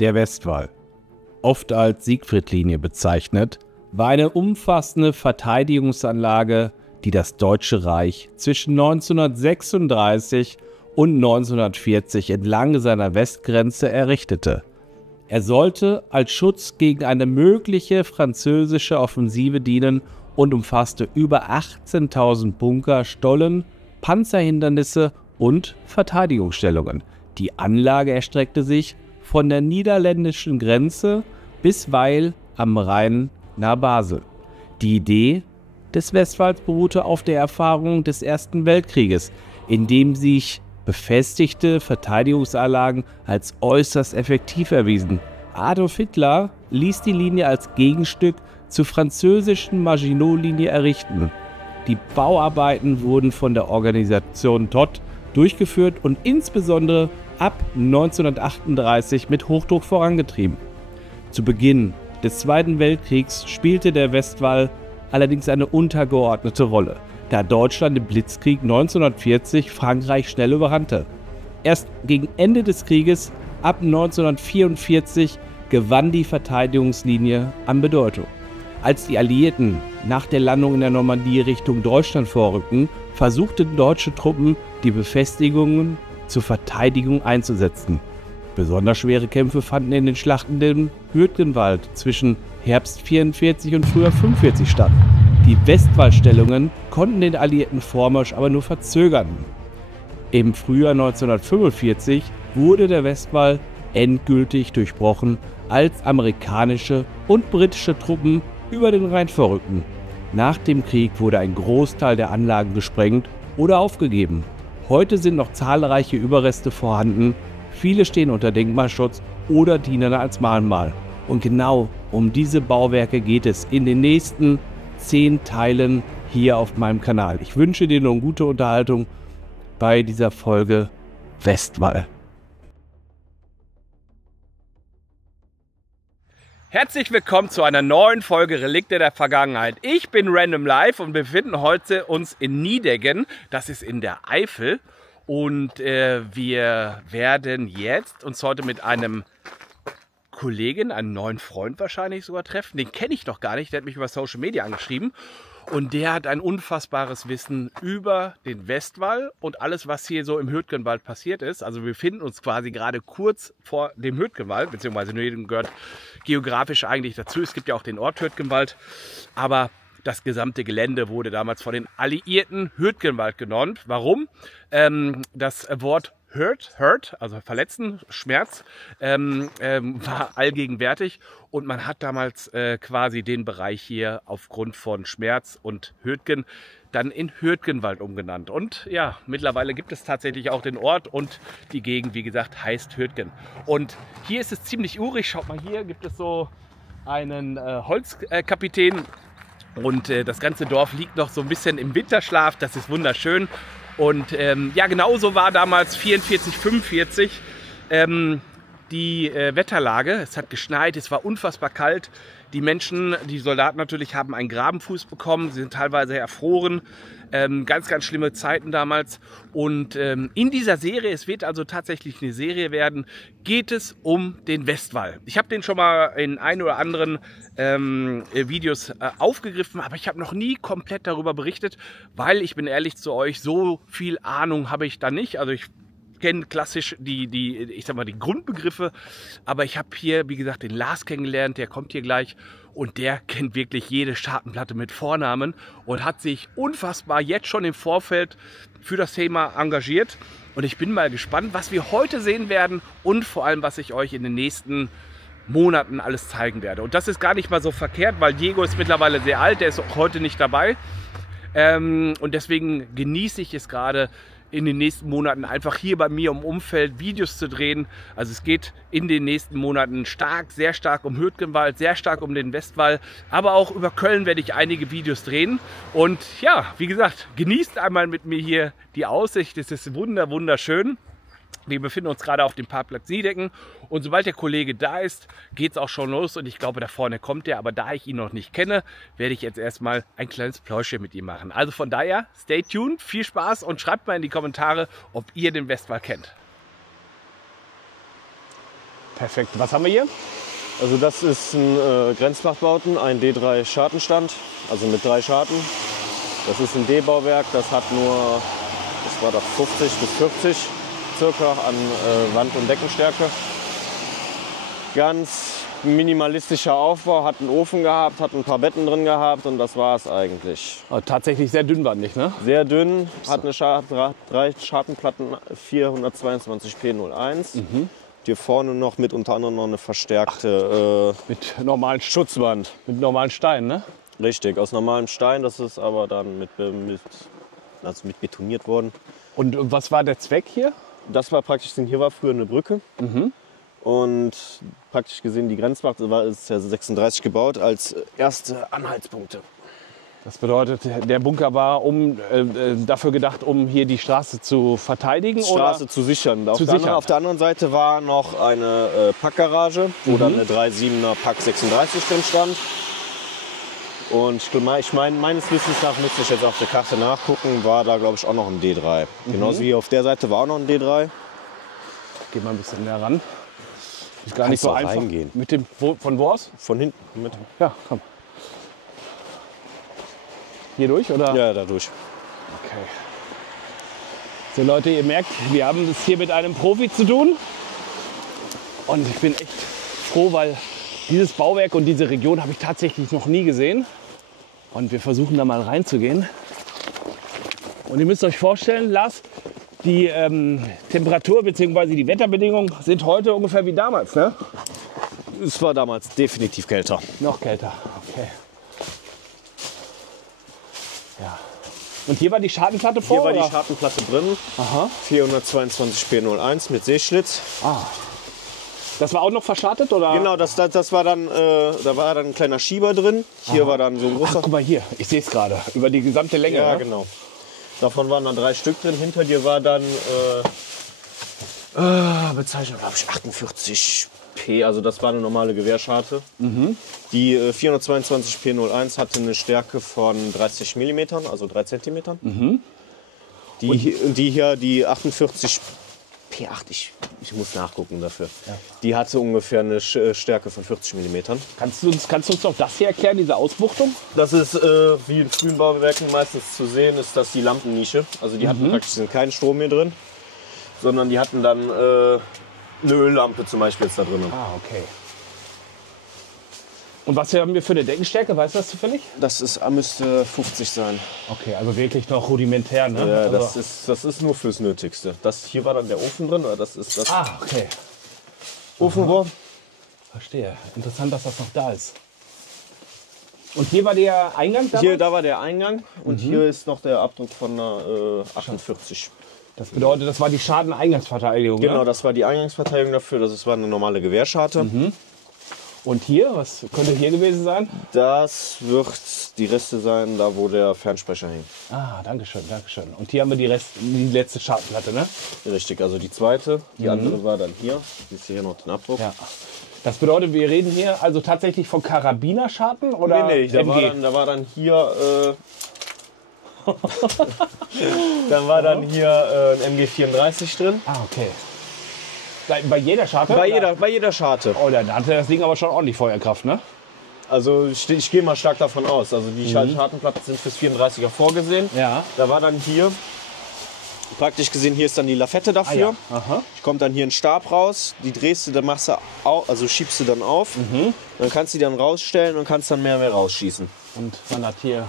Der Westwall, oft als Siegfriedlinie bezeichnet, war eine umfassende Verteidigungsanlage, die das Deutsche Reich zwischen 1936 und 1940 entlang seiner Westgrenze errichtete. Er sollte als Schutz gegen eine mögliche französische Offensive dienen und umfasste über 18.000 Bunker, Stollen, Panzerhindernisse und Verteidigungsstellungen. Die Anlage erstreckte sich von der niederländischen Grenze bis Weil am Rhein nahe Basel. Die Idee des Westwalls beruhte auf der Erfahrung des Ersten Weltkrieges, in dem sich befestigte Verteidigungsanlagen als äußerst effektiv erwiesen. Adolf Hitler ließ die Linie als Gegenstück zur französischen Maginot-Linie errichten. Die Bauarbeiten wurden von der Organisation Todt durchgeführt und insbesondere ab 1938 mit Hochdruck vorangetrieben. Zu Beginn des Zweiten Weltkriegs spielte der Westwall allerdings eine untergeordnete Rolle, da Deutschland im Blitzkrieg 1940 Frankreich schnell überrannte. Erst gegen Ende des Krieges, ab 1944, gewann die Verteidigungslinie an Bedeutung. Als die Alliierten nach der Landung in der Normandie Richtung Deutschland vorrückten, versuchten deutsche Truppen, die Befestigungen zur Verteidigung einzusetzen. Besonders schwere Kämpfe fanden in den Schlachten im Hürtgenwald zwischen Herbst 44 und Frühjahr 45 statt. Die Westwallstellungen konnten den alliierten Vormarsch aber nur verzögern. Im Frühjahr 1945 wurde der Westwall endgültig durchbrochen, als amerikanische und britische Truppen über den Rhein vorrückten. Nach dem Krieg wurde ein Großteil der Anlagen gesprengt oder aufgegeben. Heute sind noch zahlreiche Überreste vorhanden, viele stehen unter Denkmalschutz oder dienen als Mahnmal. Und genau um diese Bauwerke geht es in den nächsten 10 Teilen hier auf meinem Kanal. Ich wünsche dir nun gute Unterhaltung bei dieser Folge Westwall. Herzlich willkommen zu einer neuen Folge Relikte der Vergangenheit. Ich bin Random Life und wir befinden heute uns in Nideggen, das ist in der Eifel. Und wir werden jetzt uns heute mit einem Kollegen, einem neuen Freund wahrscheinlich sogar treffen. Den kenne ich noch gar nicht, der hat mich über Social Media angeschrieben. Und der hat ein unfassbares Wissen über den Westwall und alles, was hier so im Hürtgenwald passiert ist. Also wir befinden uns quasi gerade kurz vor dem Hürtgenwald, beziehungsweise Nideggen gehört geografisch eigentlich dazu. Es gibt ja auch den Ort Hürtgenwald, aber das gesamte Gelände wurde damals von den Alliierten Hürtgenwald genannt. Warum? Das Wort Hurt, also verletzen, Schmerz, war allgegenwärtig und man hat damals quasi den Bereich hier aufgrund von Schmerz und Hürtgen dann in Hürtgenwald umgenannt. Und ja, mittlerweile gibt es tatsächlich auch den Ort und die Gegend, wie gesagt, heißt Hürtgen. Und hier ist es ziemlich urig. Schaut mal, hier gibt es so einen Holzkapitän und das ganze Dorf liegt noch so ein bisschen im Winterschlaf. Das ist wunderschön. Und ja, genauso war damals 44, 45 die Wetterlage. Es hat geschneit, es war unfassbar kalt. Die Menschen, die Soldaten natürlich, haben einen Grabenfuß bekommen. Sie sind teilweise erfroren. Ganz, ganz schlimme Zeiten damals. Und in dieser Serie, es wird also tatsächlich eine Serie werden, geht es um den Westwall. Ich habe den schon mal in ein oder anderen Videos aufgegriffen, aber ich habe noch nie komplett darüber berichtet, weil ich bin ehrlich zu euch, so viel Ahnung habe ich da nicht. Also ich kenne klassisch ich sag mal, die Grundbegriffe, aber ich habe hier, wie gesagt, den Lars kennengelernt, der kommt hier gleich und der kennt wirklich jede Schartenplatte mit Vornamen und hat sich unfassbar jetzt schon im Vorfeld für das Thema engagiert. Und ich bin mal gespannt, was wir heute sehen werden und vor allem, was ich euch in den nächsten Monaten alles zeigen werde. Und das ist gar nicht mal so verkehrt, weil Diego ist mittlerweile sehr alt, der ist auch heute nicht dabei. Und deswegen genieße ich es gerade, in den nächsten Monaten einfach hier bei mir im Umfeld Videos zu drehen. Also es geht in den nächsten Monaten sehr stark um Hürtgenwald, sehr stark um den Westwall, aber auch über Köln werde ich einige Videos drehen. Und ja, wie gesagt, genießt einmal mit mir hier die Aussicht. Es ist wunderschön. Wir befinden uns gerade auf dem Parkplatz Nideggen und sobald der Kollege da ist, geht es auch schon los und ich glaube, da vorne kommt er, aber da ich ihn noch nicht kenne, werde ich jetzt erstmal ein kleines Pläuschchen mit ihm machen. Also von daher, stay tuned, viel Spaß und schreibt mal in die Kommentare, ob ihr den Westwall kennt. Perfekt. Was haben wir hier? Also das ist ein Grenzfachbauten, ein D3 Schartenstand, also mit 3 Scharten. Das ist ein D-Bauwerk, das hat nur, das war doch 50 bis 40 circa an Wand- und Deckenstärke. Ganz minimalistischer Aufbau, hat einen Ofen gehabt, hat ein paar Betten drin gehabt und das war es eigentlich. Oh, tatsächlich sehr dünnwandig, ne? Sehr dünn, hat eine 3 Schartenplatten 422p01. Hier vorne noch mit unter anderem noch eine verstärkte Mit normalen Schutzwand. Mit normalen Steinen, ne? Richtig, aus normalem Stein, das ist aber dann mit betoniert worden. Und was war der Zweck hier? Das war praktisch, hier war früher eine Brücke. Und praktisch gesehen, die Grenzwacht ist ja 36 gebaut als erste Anhaltspunkte. Das bedeutet, der Bunker war dafür gedacht, um hier die Straße zu verteidigen? Die Straße oder? zu sichern. Zu sichern. Auf der anderen Seite war noch eine Packgarage, wo dann eine 3,7er Pack 36 drin stand. Und ich meine, meines Wissens nach, müsste ich jetzt auf der Karte nachgucken, war da glaube ich auch noch ein D3. Genauso wie auf der Seite war auch noch ein D3. Geh mal ein bisschen näher ran. Ist gar Kannst nicht so auch einfach. reingehen. Mit dem, von wo aus? Von hinten mit. Ja, komm. Hier durch, oder? Ja, dadurch. Okay. So Leute, ihr merkt, wir haben es hier mit einem Profi zu tun. Und ich bin echt froh, weil dieses Bauwerk und diese Region habe ich tatsächlich noch nie gesehen. Und wir versuchen da mal reinzugehen. Und ihr müsst euch vorstellen, Lars, die Temperatur bzw. die Wetterbedingungen sind heute ungefähr wie damals, ne? Es war damals definitiv kälter. Noch kälter, okay. Ja. Und hier war die Schartenplatte vor? Hier war oder? die Schartenplatte drin. Aha. 422p01 mit Seeschlitz. Ah. Das war auch noch verschartet, oder? Genau, das war dann, da war dann ein kleiner Schieber drin. Hier war dann so ein Ach, großer. guck mal hier, ich sehe es gerade. Über die gesamte Länge. Ja, ne? genau. Davon waren dann 3 Stück drin. Hinter dir war dann Bezeichnung, glaube ich, 48p. Also das war eine normale Gewehrscharte. Die 422p01 hatte eine Stärke von 30 mm, also 3 cm. Die hier, die 48p8, ich muss nachgucken dafür. Ja. Die hatte ungefähr eine Stärke von 40 mm. Kannst du uns noch das hier erklären, diese Ausbuchtung? Das ist, wie in frühen Bauwerken meistens zu sehen, ist das die Lampennische. Also die hatten praktisch keinen Strom mehr drin, sondern die hatten dann eine Öllampe zum Beispiel jetzt da drin. Ah, okay. Und was haben wir für eine Deckenstärke? Weißt du das zufällig? Das müsste 50 sein. Okay, also wirklich noch rudimentär, ne? Ja, also, das ist nur fürs Nötigste. Das hier war dann der Ofen drin, oder das ist das okay. Ofenrohr. Verstehe. Interessant, dass das noch da ist. Und hier war der Eingang damals? Hier, da war der Eingang und hier ist noch der Abdruck von einer 48. Das bedeutet, das war die Schadeneingangsverteidigung, Genau, ne? das war die Eingangsverteidigung dafür. Das war eine normale Gewehrscharte. Und hier, was könnte hier gewesen sein? Das wird die Reste sein, da wo der Fernsprecher hängt. Ah, danke schön, danke schön. Und hier haben wir die letzte Schartenplatte, ne? Richtig, also die zweite. Die andere war dann hier. Siehst du hier noch den Abdruck? Ja. Das bedeutet, wir reden hier also tatsächlich von Karabinerscharten oder Nee, da MG? war dann hier dann war dann hier ein MG34 drin. Ah, okay. Bei jeder Scharte? Bei jeder Scharte. Oh, dann hatte das Ding aber schon ordentlich Feuerkraft, ne? Also ich gehe mal stark davon aus. Also die Schartenplatten sind fürs 34er vorgesehen. Ja. Da war dann hier, praktisch gesehen, hier ist dann die Lafette dafür. Ah, ja. Aha. Kommt dann hier ein Stab raus, die drehst du, dann machst du also schiebst du dann auf. Dann kannst du die dann rausstellen und kannst dann mehr rausschießen. Und man hat hier...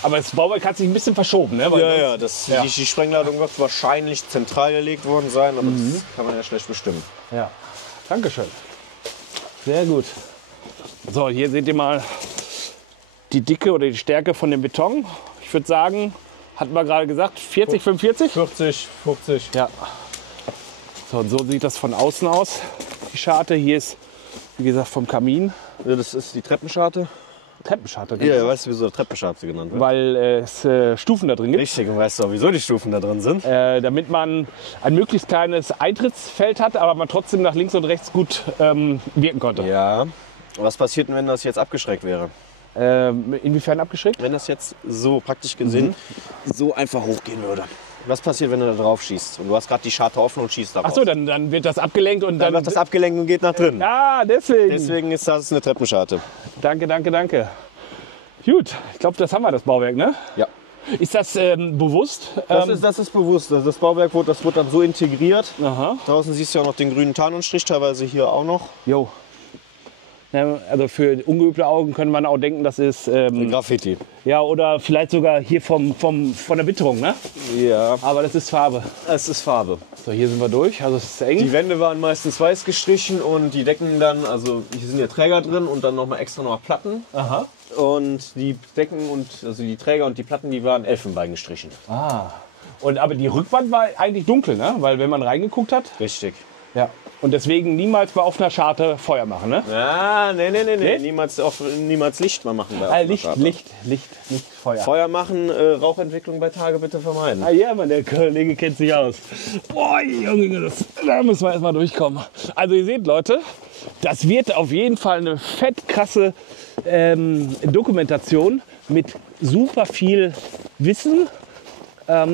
Aber das Bauwerk hat sich ein bisschen verschoben, ne? Weil Die Sprengladung wird wahrscheinlich zentral gelegt worden sein, aber das kann man ja schlecht bestimmen. Ja, Dankeschön. Sehr gut. So, hier seht ihr mal die Dicke oder die Stärke von dem Beton. Ich würde sagen, hatten wir gerade gesagt, 40, 45? 40, 50. Ja. So, und so sieht das von außen aus, die Scharte. Hier ist, wie gesagt, vom Kamin. Ja, das ist die Treppenscharte. Treppenscharte. Ja, weißt du, wieso Treppenscharte genannt wird? Weil es Stufen da drin gibt. Richtig, und weißt du auch, wieso die Stufen da drin sind? Damit man ein möglichst kleines Eintrittsfeld hat, aber man trotzdem nach links und rechts gut wirken konnte. Ja. Was passiert denn, wenn das jetzt abgeschreckt wäre? Inwiefern abgeschickt? Wenn das jetzt so praktisch gesehen so einfach hochgehen würde. was passiert, wenn du da drauf schießt? Und du hast gerade die Scharte offen und schießt da raus. Achso, dann wird das abgelenkt und Dann wird das abgelenkt und geht nach drin. Ja, deswegen. Deswegen ist das eine Treppenscharte. Danke. Gut, ich glaube, das haben wir, das Bauwerk, ne? Ja. Ist das bewusst? Das ist bewusst. Das Bauwerk wird dann so integriert. Aha. Draußen siehst du ja noch den grünen Tarnunstrich, teilweise hier auch noch. Jo. Ja, also für ungeübte Augen könnte man auch denken, das ist Graffiti. ja, oder vielleicht sogar hier von der Witterung, ne? Ja, Aber das ist Farbe. es ist Farbe. So, hier sind wir durch, also es ist eng. Die Wände waren meistens weiß gestrichen und die Decken dann, also hier sind ja Träger drin und dann nochmal extra noch Platten. Aha. Und die Decken und also die Träger und die Platten, die waren Elfenbein gestrichen. Aber die Rückwand war eigentlich dunkel, ne? Weil wenn man reingeguckt hat. Richtig. Ja. Und deswegen niemals bei offener Scharte Feuer machen, ne? Ja, nee. Nee? Niemals Licht mal machen. Licht, Feuer. Feuer machen, Rauchentwicklung bei Tage bitte vermeiden. Ah ja, Mann, der Kollege kennt sich aus. Boah, Junge, da müssen wir erstmal durchkommen. Also ihr seht, Leute, das wird auf jeden Fall eine fett krasse Dokumentation mit super viel Wissen.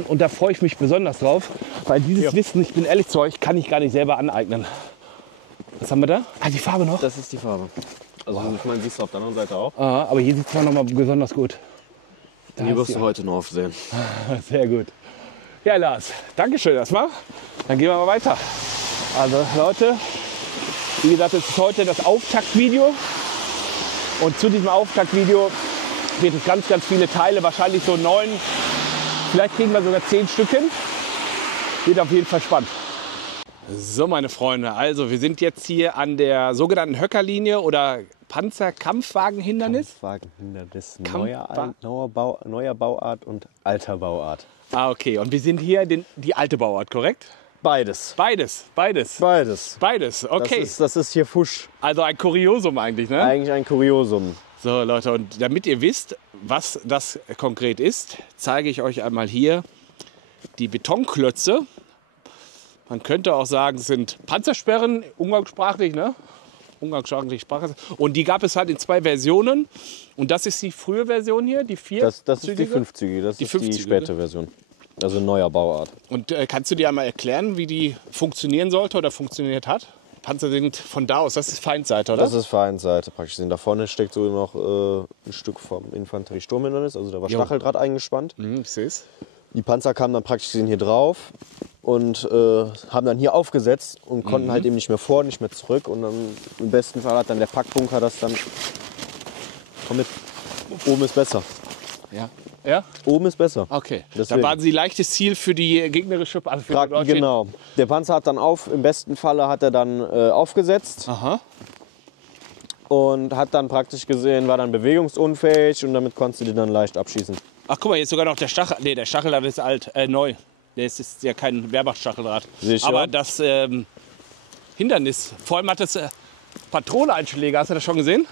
Und da freue ich mich besonders drauf, weil dieses Wissen, ich bin ehrlich zu euch, kann ich gar nicht selber aneignen. Was haben wir da? Ah, die Farbe noch? Das ist die Farbe. Also ich meine, siehst du auf der anderen Seite auch. Ah, aber hier sieht es noch mal besonders gut. Die wirst du heute noch aufsehen. Sehr gut. Ja, Lars, Dankeschön erstmal. Dann gehen wir mal weiter. Also Leute, wie gesagt, es ist heute das Auftaktvideo. Und zu diesem Auftaktvideo wird es ganz, ganz viele Teile, wahrscheinlich so 9, vielleicht kriegen wir sogar 10 Stück hin. Wird auf jeden Fall spannend. So, meine Freunde, also wir sind jetzt hier an der sogenannten Höckerlinie oder Panzerkampfwagenhindernis. Kampfwagenhindernis, Kampfwagen- neuer Bauart und alter Bauart. Ah, okay. Und wir sind hier die alte Bauart, korrekt? Beides. Beides. Okay. Das ist hier Fusch. Also ein Kuriosum eigentlich, ne? Eigentlich ein Kuriosum. So, Leute, und damit ihr wisst, was das konkret ist, zeige ich euch einmal hier die Betonklötze. Man könnte auch sagen, es sind Panzersperren, umgangssprachlich, ne? Umgangssprachlich Sprache. Und die gab es halt in 2 Versionen. Und das ist die frühe Version hier, die 4. Das ist die 5-zügige, das ist die 50er, späte Version. Also neuer Bauart. Und kannst du dir einmal erklären, wie die funktionieren sollte oder funktioniert hat? Panzer sind von da aus, das ist Feindseite, oder? Das ist Feindseite praktisch. Da vorne steckt so noch ein Stück vom Infanteriesturmhindernis. Also da war Stacheldraht eingespannt. Ich sehe es. Die Panzer kamen dann praktisch hier drauf und haben dann hier aufgesetzt und konnten halt eben nicht mehr vor, nicht mehr zurück. Und dann im besten Fall hat dann der Packbunker das dann... Komm mit, oben ist besser. Ja. Ja? Oben ist besser. Okay. Deswegen. Da waren sie leichtes Ziel für die gegnerische... Also für die Deutschen. Genau. Der Panzer hat dann im besten Falle hat er dann aufgesetzt. Aha. Und hat dann praktisch gesehen, war dann bewegungsunfähig und damit konntest du den dann leicht abschießen. Ach, guck mal, jetzt sogar noch der Stachel. Nee, der Stacheldraht ist alt, neu. Der ist ja kein Wehrmacht-Stacheldraht. Sicher? Aber das Hindernis, vor allem hat das Patroneneinschläge. Hast du das schon gesehen?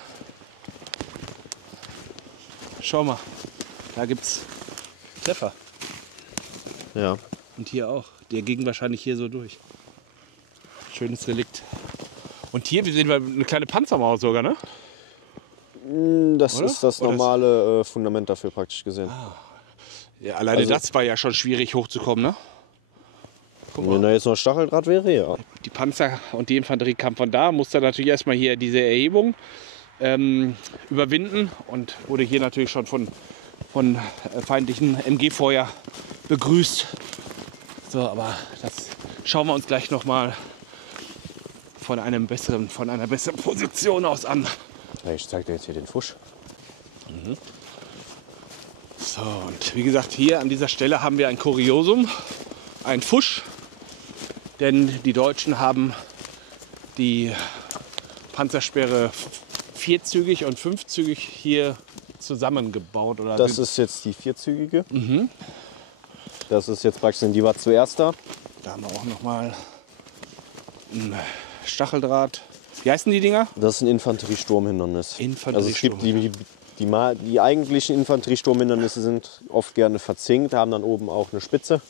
Schau mal, da gibt's Treffer. Ja. Und hier auch. Der ging wahrscheinlich hier so durch. Schönes Relikt. Und hier sehen wir eine kleine Panzermauer sogar, ne? Das Oder? ist das Oder normale Fundament dafür praktisch gesehen. Ja, alleine Also- das war ja schon schwierig hochzukommen, ne? Guck mal. Wenn da jetzt noch Stacheldraht wäre, ja. Die Panzer und die Infanterie kam von da, musste natürlich erstmal hier diese Erhebung überwinden und wurde hier natürlich schon von feindlichen MG-Feuer begrüßt. So, aber das schauen wir uns gleich noch mal von einer besseren Position aus an. Ja, ich zeig dir jetzt hier den Fusch. So, und wie gesagt, hier an dieser Stelle haben wir ein Kuriosum, ein Fusch. Denn die Deutschen haben die Panzersperre 4-zügig und 5-zügig hier zusammengebaut. Oder Das ist jetzt die 4-zügige. Das ist jetzt praktisch, die war zuerst da. da haben wir auch noch mal ein Stacheldraht. Wie heißen die Dinger? Das ist ein Infanteriesturmhindernis. Also es gibt Infanteriesturm. die eigentlichen Infanteriesturmhindernisse sind oft gerne verzinkt, haben dann oben auch eine Spitze.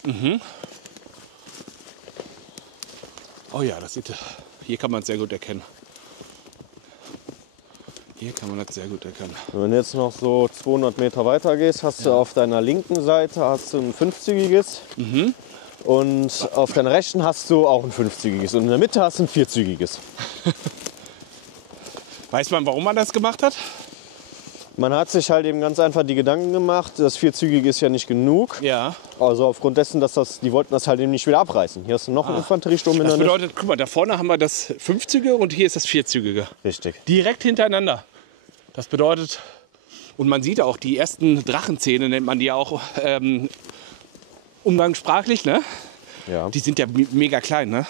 Oh ja, das sieht, hier kann man es sehr gut erkennen. Hier kann man das sehr gut erkennen. Wenn du jetzt noch so 200 Meter weiter gehst, hast du auf deiner linken Seite hast du ein 5-zügiges. Und auf deiner rechten hast du auch ein 5-zügiges. Und in der Mitte hast du ein 4-zügiges. Weiß man, warum man das gemacht hat? Man hat sich halt eben ganz einfach die Gedanken gemacht, das 4-zügige ist ja nicht genug. Ja. Also aufgrund dessen, dass die wollten das halt eben nicht wieder abreißen. Hier hast du noch einen Infanteriesturm in Das der Mitte. bedeutet, guck mal, da vorne haben wir das 5-zügige und hier ist das 4-zügige. Richtig. Direkt hintereinander. Das bedeutet, und man sieht auch, die ersten Drachenzähne nennt man die auch umgangssprachlich, ne? Ja. Die sind ja mega klein, ne?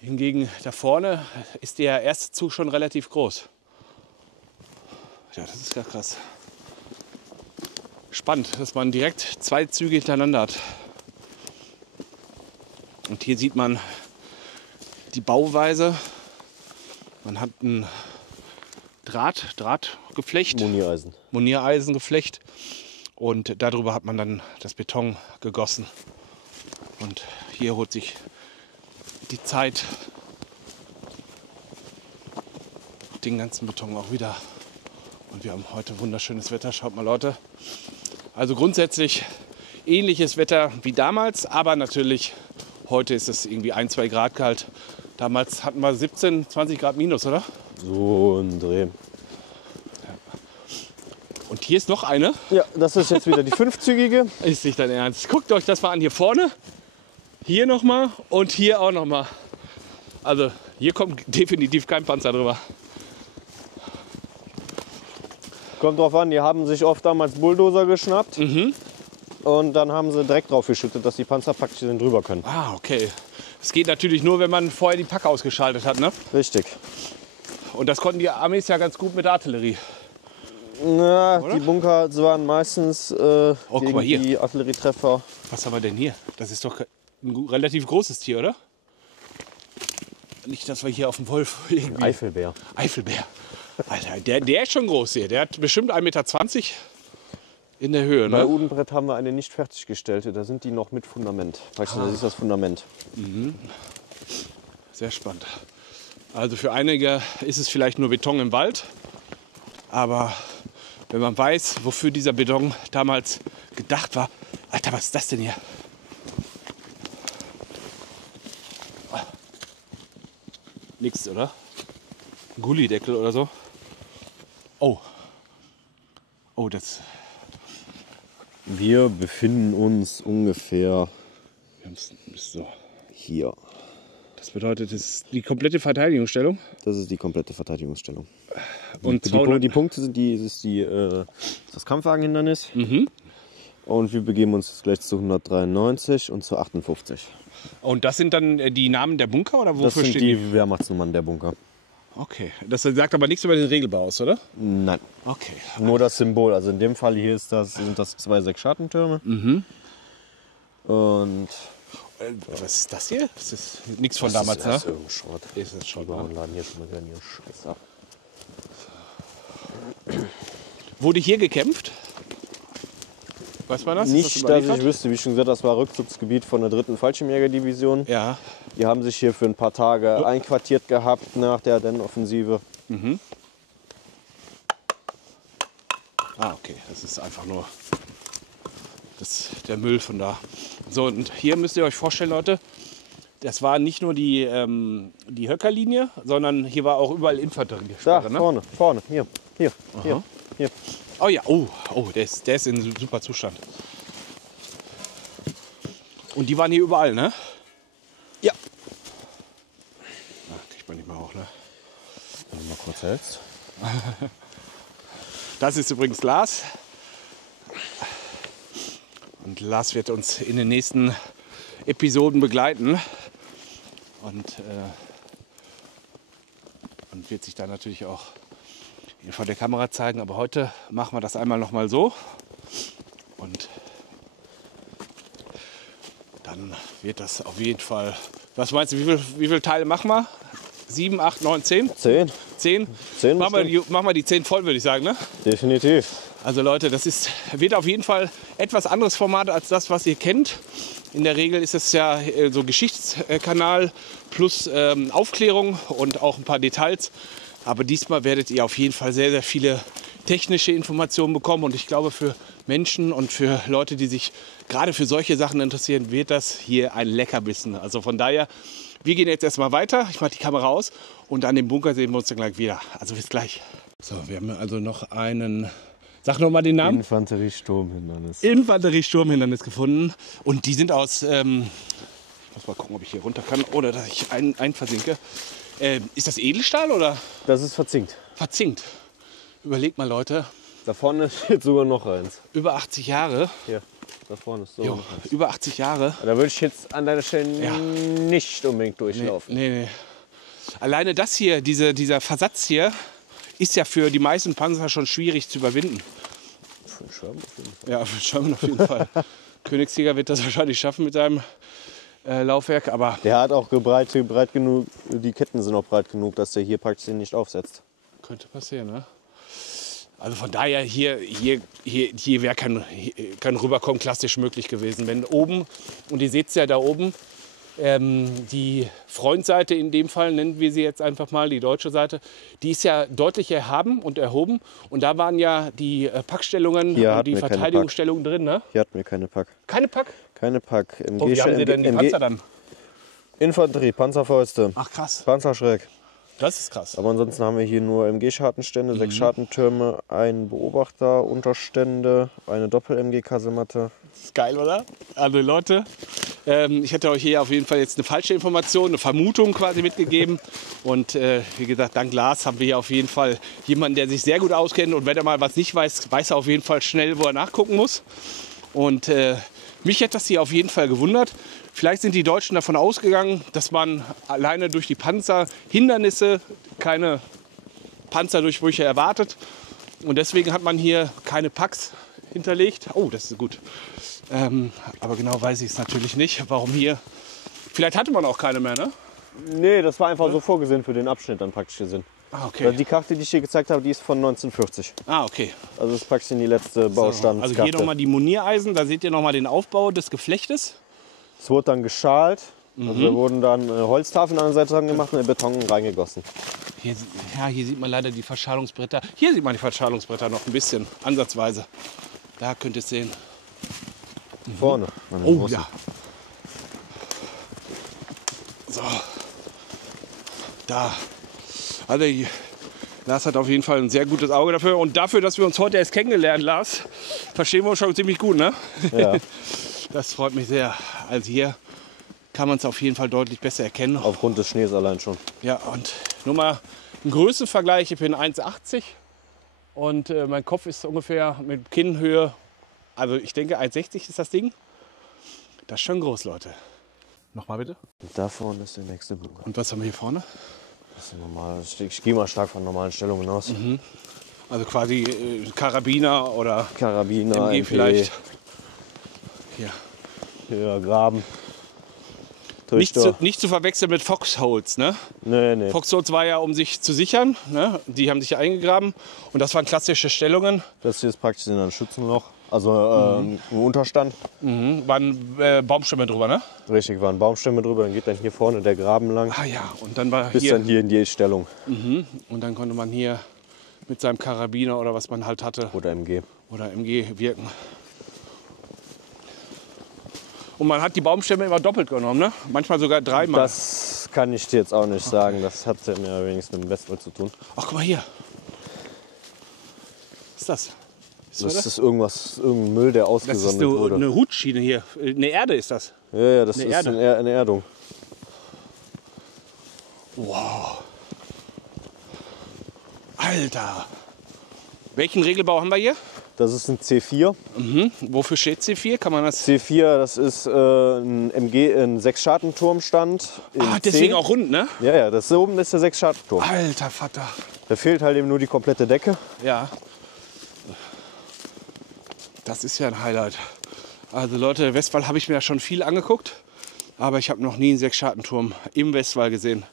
Hingegen da vorne ist der erste Zug schon relativ groß. Ja, das ist ja krass. Spannend, dass man direkt 2 Züge hintereinander hat. Und hier sieht man die Bauweise. Man hat ein Drahtgeflecht, Moniereisengeflecht. Und darüber hat man dann das Beton gegossen. Und hier holt sich die Zeit den ganzen Beton auch wieder. Und wir haben heute wunderschönes Wetter. Schaut mal, Leute. Also grundsätzlich ähnliches Wetter wie damals, aber natürlich heute ist es irgendwie 1-2 Grad kalt. Damals hatten wir 17, 20 Grad minus, oder? So ein Dreh. Und hier ist noch eine. Ja, das ist jetzt wieder die 5-zügige. Ist nicht dein Ernst. Guckt euch das mal an, hier vorne. Hier nochmal und hier auch nochmal. Also hier kommt definitiv kein Panzer drüber. Kommt drauf an, die haben sich oft damals Bulldozer geschnappt. Und dann haben sie Dreck drauf geschüttet, dass die Panzer praktisch drüber können. Ah, okay. Es geht natürlich nur, wenn man vorher die Pack ausgeschaltet hat, ne? Richtig. Und das konnten die Amis ja ganz gut mit Artillerie. Na, Oder? die Bunker waren meistens guck gegen mal hier. die Artillerietreffer. Was haben wir denn hier? Das ist doch ein relativ großes Tier, oder? Nicht, dass wir hier auf dem Wolf irgendwie... Eifelbär. Eifelbär. Alter, der ist schon groß hier. Der hat bestimmt 1,20 Meter in der Höhe. Bei Ne? Udenbrett haben wir eine nicht fertiggestellte. Da sind die noch mit Fundament. Weißt du, das ist das Fundament. Sehr spannend. Also für einige ist es vielleicht nur Beton im Wald. Aber wenn man weiß, wofür dieser Beton damals gedacht war. Alter, was ist das denn hier? Nix, oder? Ein Gullideckel oder so. Oh. Oh, das. Wir befinden uns ungefähr Wir haben es so. hier. Das bedeutet, das ist die komplette Verteidigungsstellung. Das ist die komplette Verteidigungsstellung. Und Die Punkte sind das Kampfwagenhindernis. Und wir begeben uns jetzt gleich zu 193 und zu 58. Und das sind dann die Namen der Bunker oder Das wofür sind stehen die? die Wehrmachtsnummern der Bunker. Okay. Das sagt aber nichts über den Regelbau aus, oder? Nein. Okay. Nur das Symbol. Also in dem Fall hier sind das 2 Sechs-Schartentürme. Und Was ist das hier? Das ist nichts von damals, ne? ist irgendein Schrott. Ist es schon. Die Bauern laden hier schon mal gerne ihren Scheiß ab. Wurde hier gekämpft? Weiß man das? Ist Nicht, dass überliefert? ich wüsste, wie schon gesagt, das war Rückzugsgebiet von der 3. Fallschirmjägerdivision. Ja. Die haben sich hier für ein paar Tage einquartiert gehabt nach der Ardennen-Offensive. Ah, okay. Das ist einfach nur der Müll von da. So, und hier müsst ihr euch vorstellen, Leute, das war nicht nur die Höckerlinie, sondern hier war auch überall Da, Infanteriesperre, ne? vorne, hier. Oh ja, oh, der ist in super Zustand. Und die waren hier überall, ne? Ja. Kriegt man nicht mehr hoch, ne? Wenn du mal kurz hältst. Das ist übrigens Lars. Und Lars wird uns in den nächsten Episoden begleiten. Und wird sich dann natürlich auch vor der Kamera zeigen. Aber heute machen wir das einmal noch mal so. Und dann wird das auf jeden Fall... Was meinst du, wie viele Teile machen wir? 7, 8, 9, 10? 10. 10? 10 Machen wir die 10 voll, würde ich sagen, ne? Definitiv. Also Leute, wird auf jeden Fall etwas anderes Format als das, was ihr kennt. In der Regel ist es ja so Geschichtskanal plus Aufklärung und auch ein paar Details. Aber diesmal werdet ihr auf jeden Fall sehr, sehr viele technische Informationen bekommen. Und ich glaube, für Menschen und für Leute, die sich gerade für solche Sachen interessieren, wird das hier ein Leckerbissen. Also von daher, wir gehen jetzt erstmal weiter. Ich mache die Kamera aus und an dem Bunker sehen wir uns dann gleich wieder. Also bis gleich. So, wir haben also noch einen, sag noch mal den Namen. Infanteriesturmhindernis. Infanteriesturmhindernis gefunden. Und die sind aus, ich muss mal gucken, ob ich hier runter kann oder dass ich einen versinke. Ist das Edelstahl oder Das ist verzinkt. verzinkt? Überlegt mal, Leute, Da vorne steht sogar noch eins. über 80 Jahre. Hier, da vorne ist sogar Jo, noch eins. über 80 Jahre. Da würde ich jetzt an deiner Stelle Ja. nicht unbedingt durchlaufen. Nee. Alleine das hier, dieser Versatz hier, ist ja für die meisten Panzer schon schwierig zu überwinden. Für den Schirm auf jeden Fall. Ja, für Sherman auf jeden Fall. Königsjäger wird das wahrscheinlich schaffen mit seinem Laufwerk, aber Der hat auch breit genug, die Ketten sind auch breit genug, dass der hier praktisch den nicht aufsetzt. könnte passieren, ne? Also von daher, hier wäre kein Rüberkommen klassisch möglich gewesen. Wenn oben, und ihr seht es ja da oben, die Freundseite in dem Fall, nennen wir sie jetzt einfach mal, die deutsche Seite, die ist ja deutlich erhaben und erhoben. Und da waren ja die Packstellungen Hier und hatten die wir keine Verteidigungsstellungen drin, ne? Hier hatten wir keine Pack. Keine Pack? Keine Pack. Oh, wie haben sie denn die Panzer dann? Infanterie, Panzerfäuste, Ach krass, Panzerschreck. das ist krass. Aber ansonsten haben wir hier nur MG-Schartenstände, 6 Schartentürme, einen Beobachter, Unterstände, eine Doppel-MG-Kasematte. Das ist geil, oder? Also Leute, ich hätte euch hier auf jeden Fall jetzt eine falsche Information, eine Vermutung quasi mitgegeben. Und wie gesagt, dank Lars haben wir hier auf jeden Fall jemanden, der sich sehr gut auskennt. Und wenn er mal was nicht weiß, weiß er auf jeden Fall schnell, wo er nachgucken muss. Und mich hätte das hier auf jeden Fall gewundert. Vielleicht sind die Deutschen davon ausgegangen, dass man alleine durch die Panzerhindernisse keine Panzerdurchbrüche erwartet. Und deswegen hat man hier keine Packs hinterlegt. Oh, das ist gut. Aber genau weiß ich es natürlich nicht, warum hier. Vielleicht hatte man auch keine mehr, ne? Nee, das war einfach so vorgesehen für den Abschnitt dann praktisch hier sind. Ah, okay. Die Karte, die ich hier gezeigt habe, die ist von 1940. Ah, okay. Also das ist praktisch die letzte Baustandskarte. Also hier nochmal die Moniereisen, da seht ihr nochmal den Aufbau des Geflechtes. Es wurde dann geschalt. Also da wurden dann Holztafeln an der Seite dran gemacht und der Beton reingegossen. Hier sieht man leider die Verschalungsbretter. Hier sieht man die Verschalungsbretter noch ein bisschen, ansatzweise. Da könnt ihr es sehen. Vorne. an den Oh großen. ja. So. Da. Also Lars hat auf jeden Fall ein sehr gutes Auge dafür. Und dafür, dass wir uns heute erst kennengelernt, Lars, verstehen wir uns schon ziemlich gut, ne? Ja. Das freut mich sehr. Also hier kann man es auf jeden Fall deutlich besser erkennen. Aufgrund des Schnees allein schon. Ja, und nur mal ein Größenvergleich. Ich bin 1,80 und mein Kopf ist ungefähr mit Kinnhöhe, also ich denke 1,60 ist das Ding. Das ist schon groß, Leute. Nochmal bitte. Und da vorne ist der nächste Bunker. Und was haben wir hier vorne? Das ist normal. Ich gehe mal stark von normalen Stellungen aus. Also quasi Karabiner oder Karabiner, MG MP, vielleicht. Hier. Hier, Graben. Nicht zu verwechseln mit Foxholes, ne? Nee. Foxholes war ja, um sich zu sichern, ne? Die haben sich ja eingegraben und das waren klassische Stellungen. Das hier ist praktisch in einem Schützenloch. Also ein Unterstand. Waren Baumstämme drüber, ne? Richtig, waren Baumstämme drüber. Dann geht dann hier vorne der Graben lang. Ah ja, und dann war Bis hier, dann hier in die Stellung. und dann konnte man hier mit seinem Karabiner oder was man halt hatte Oder MG. oder MG wirken. Und man hat die Baumstämme immer doppelt genommen, ne? Manchmal sogar dreimal. Das kann ich dir jetzt auch nicht sagen. Das hat ja mehr oder weniger mit dem Westwold zu tun. Ach, guck mal hier. Was ist das? Das ist irgendein Müll, der Das ist ausgesondert wurde. eine Hutschiene hier. Eine Erde ist das. Ja, das eine ist Erde. eine Erdung. Wow. Alter. Welchen Regelbau haben wir hier? Das ist ein C4. Wofür steht C4? Kann man das? C4, das ist ein MG, ein 6-Schartenturmstand. Ah, deswegen auch rund, ne? Ja, das hier oben ist der 6-Schartenturm. Alter Vater. Da fehlt halt eben nur die komplette Decke. Ja. Das ist ja ein Highlight. Also Leute, Westwall habe ich mir ja schon viel angeguckt. Aber ich habe noch nie einen 6-Schartenturm im Westwall gesehen.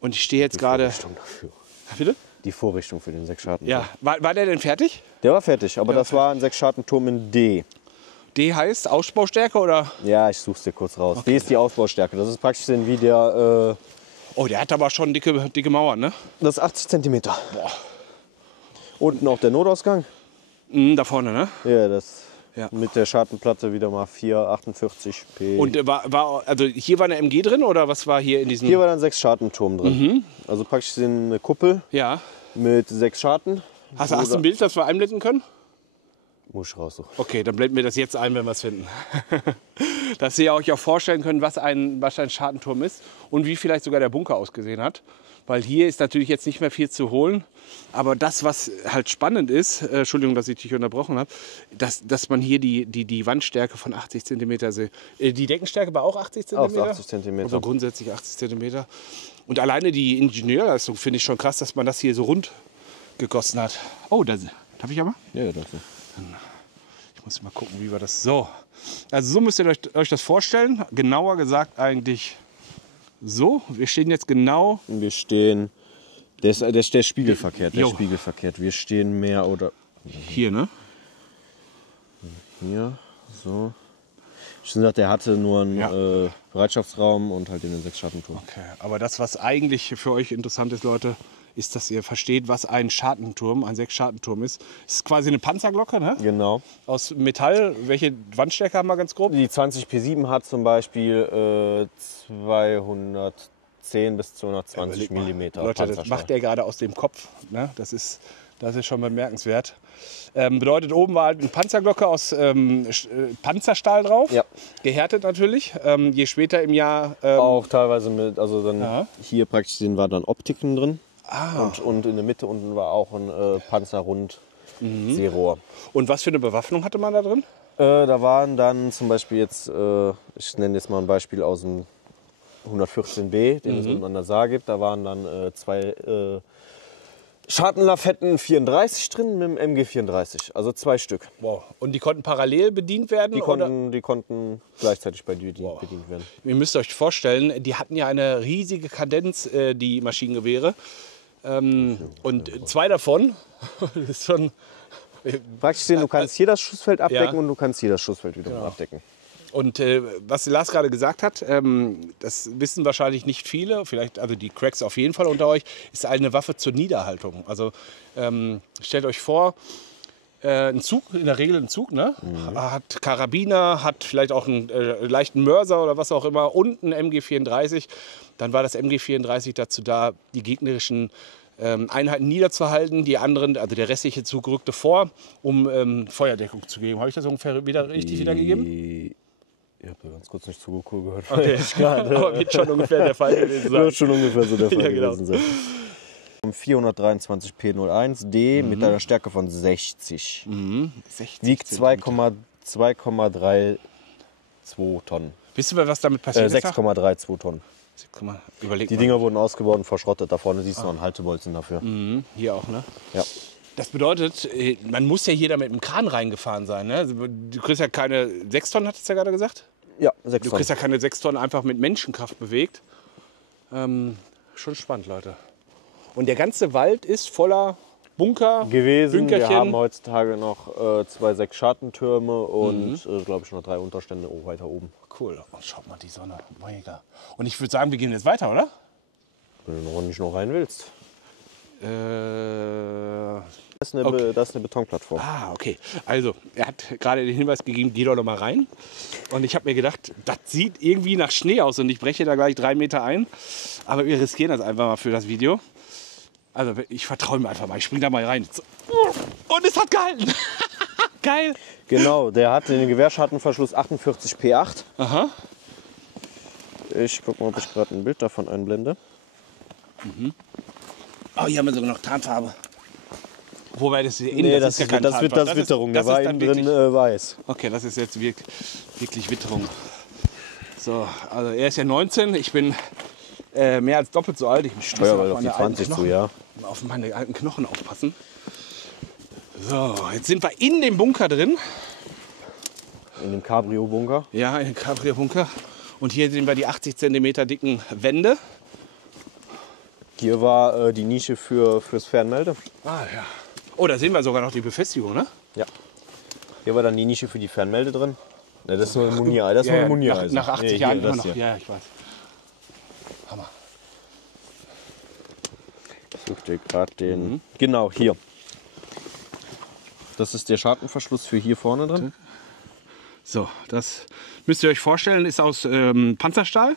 Und ich stehe jetzt gerade... Vorrichtung dafür. Bitte? Die Vorrichtung für den 6-Schartenturm. Ja. War der denn fertig? Der war fertig, aber Der das war war ein 6-Schartenturm in D. D heißt Ausbaustärke oder? Ja, ich such's dir kurz raus. D ist die Ausbaustärke. Das ist praktisch wie der Oh, der hat aber schon dicke Mauern, ne? Das ist 80 cm. Boah. Unten auch der Notausgang. Da vorne, ne? Ja, das Ja. mit der Schartenplatte wieder mal 448p. Und also hier war eine MG drin oder was war hier in diesem? Hier war dann 6 Schartenturm drin. Also praktisch eine Kuppel Ja. mit 6 Scharten. Hast du ein Bild, das wir einblenden können? Muss ich raussuchen. Okay, dann blenden wir das jetzt ein, wenn wir es finden. Dass ihr euch auch vorstellen könnt, was ein Schartenturm ist und wie vielleicht sogar der Bunker ausgesehen hat. Weil hier ist natürlich jetzt nicht mehr viel zu holen. Aber das, was halt spannend ist, Entschuldigung, dass ich dich unterbrochen habe, dass man hier die Wandstärke von 80 cm sieht. Die Deckenstärke war auch 80 cm? Auch 80 cm. Also grundsätzlich 80 cm. Und alleine die Ingenieurleistung finde ich schon krass, dass man das hier so rund gegossen hat. Oh, darf ich aber? Ja, danke. Ich muss mal gucken, wie wir das so. Also so müsst ihr euch das vorstellen. Genauer gesagt eigentlich so. Wir stehen jetzt genau. Wir stehen. Der ist spiegelverkehrt. Jo. Spiegelverkehrt. Wir stehen mehr oder. Hier, ne? Hier. So. Ich gesagt, der hatte nur einen Bereitschaftsraum und halt den 6 Schartenturm. Okay, aber das, was eigentlich für euch interessant ist, Leute, ist, dass ihr versteht, was ein Schartenturm, ein 6-Schartenturm ist. Es ist quasi eine Panzerglocke, ne? Genau. Aus Metall. Welche Wandstärke haben wir ganz grob? Die 20P7 hat zum Beispiel 210 bis 220 mm. Leute, das macht der gerade aus dem Kopf. Ne? Das ist schon bemerkenswert. Bedeutet, oben war halt eine Panzerglocke aus Panzerstahl drauf. Ja. Gehärtet natürlich. Je später im Jahr. Auch teilweise mit, also dann hier praktisch war dann Optiken drin. Ah. Und in der Mitte unten war auch ein Panzerrund Seerohr. Und was für eine Bewaffnung hatte man da drin? Da waren dann zum Beispiel jetzt, ich nenne jetzt mal ein Beispiel aus dem 114b, den es unten an der Saar gibt. Da waren dann 2 Schartenlafetten 34 drin mit dem MG 34, also 2 Stück. Wow. Und die konnten parallel bedient werden? Die konnten gleichzeitig bedient werden. Ihr müsst euch vorstellen, die hatten ja eine riesige Kadenz, die Maschinengewehre. Und 2 davon ist schon. Praktisch, du kannst hier das Schussfeld abdecken und du kannst hier das Schussfeld wiederum abdecken. Und was Lars gerade gesagt hat, das wissen wahrscheinlich nicht viele, vielleicht also die Cracks auf jeden Fall unter euch, ist eine Waffe zur Niederhaltung. Also stellt euch vor, ein Zug, in der Regel ein Zug, ne? Hat Karabiner, hat vielleicht auch einen leichten Mörser oder was auch immer und ein MG 34. Dann war das MG 34 dazu da, die gegnerischen Einheiten niederzuhalten, die anderen, also der restliche Zug rückte vor, um Feuerdeckung zu geben. Habe ich das ungefähr richtig wiedergegeben? Ich habe ganz kurz nicht zugehört. Okay. Aber wird schon ungefähr der Fall gewesen sein. Wird schon ungefähr so der Fall Ja, genau. gewesen sein. 423P01D mit einer Stärke von 60. 60 Wiegt Zentimeter. 2,32 Tonnen. Wisst ihr, was damit passiert ist? 6,32 Tonnen. Guck mal, überleg Die mal. Dinger wurden ausgebaut und verschrottet. Da vorne siehst du noch einen Haltebolzen dafür. Hier auch, ne? Ja. Das bedeutet, man muss ja hier da mit dem Kran reingefahren sein. Ne? Also, du kriegst ja keine 6 Tonnen, hattest du ja gerade gesagt? Ja, 6 Du Tonnen. kriegst ja keine 6 Tonnen einfach mit Menschenkraft bewegt. Schon spannend, Leute. Und der ganze Wald ist voller Bunker gewesen. Wir Bünkerchen. haben heutzutage noch 2 6-Schartentürme und glaube ich noch 3 Unterstände weiter oben. Cool. Und schaut mal die Sonne. Mega. Und ich würde sagen, wir gehen jetzt weiter, oder? Wenn du nicht noch rein willst. Das ist Okay. das ist eine Betonplattform. Okay. Also, er hat gerade den Hinweis gegeben, geh doch noch mal rein. Und ich habe mir gedacht, das sieht irgendwie nach Schnee aus und ich breche da gleich 3 Meter ein. Aber wir riskieren das einfach mal für das Video. Also, ich vertraue mir einfach mal. Ich springe da mal rein. Und es hat gehalten. Geil. Genau, der hat den Gewehrschartenverschluss 48P8. Aha. Ich gucke mal, ob ich gerade ein Bild davon einblende. Oh, hier haben wir sogar noch Tarnfarbe. Wobei das hier innen, Nee, das ist ja kein das wird Tarnfarbe. Witterung. Das Der war ist dann innen drin wirklich, weiß. okay, das ist jetzt wirklich Witterung. So, also er ist ja 19, ich bin mehr als doppelt so alt. Ich muss Steuer auf die 20 zu, ja. auf meine alten Knochen aufpassen. So, jetzt sind wir in dem Bunker drin. In dem Cabrio-Bunker. Ja, in dem Cabrio-Bunker. Und hier sehen wir die 80 cm dicken Wände. Hier war die Nische fürs Fernmelde. Ah ja. Oh, da sehen wir sogar noch die Befestigung, ne? Ja. Hier war dann die Nische für die Fernmelde drin. Ne, das ist nur ein Monier. Das ist nur ein Monier. nach 80 Jahren immer noch. Hier. Ja, ich weiß. Hammer. dir gerade den. Genau, hier. Das ist der Schartenverschluss für hier vorne drin. So, das müsst ihr euch vorstellen, ist aus Panzerstahl.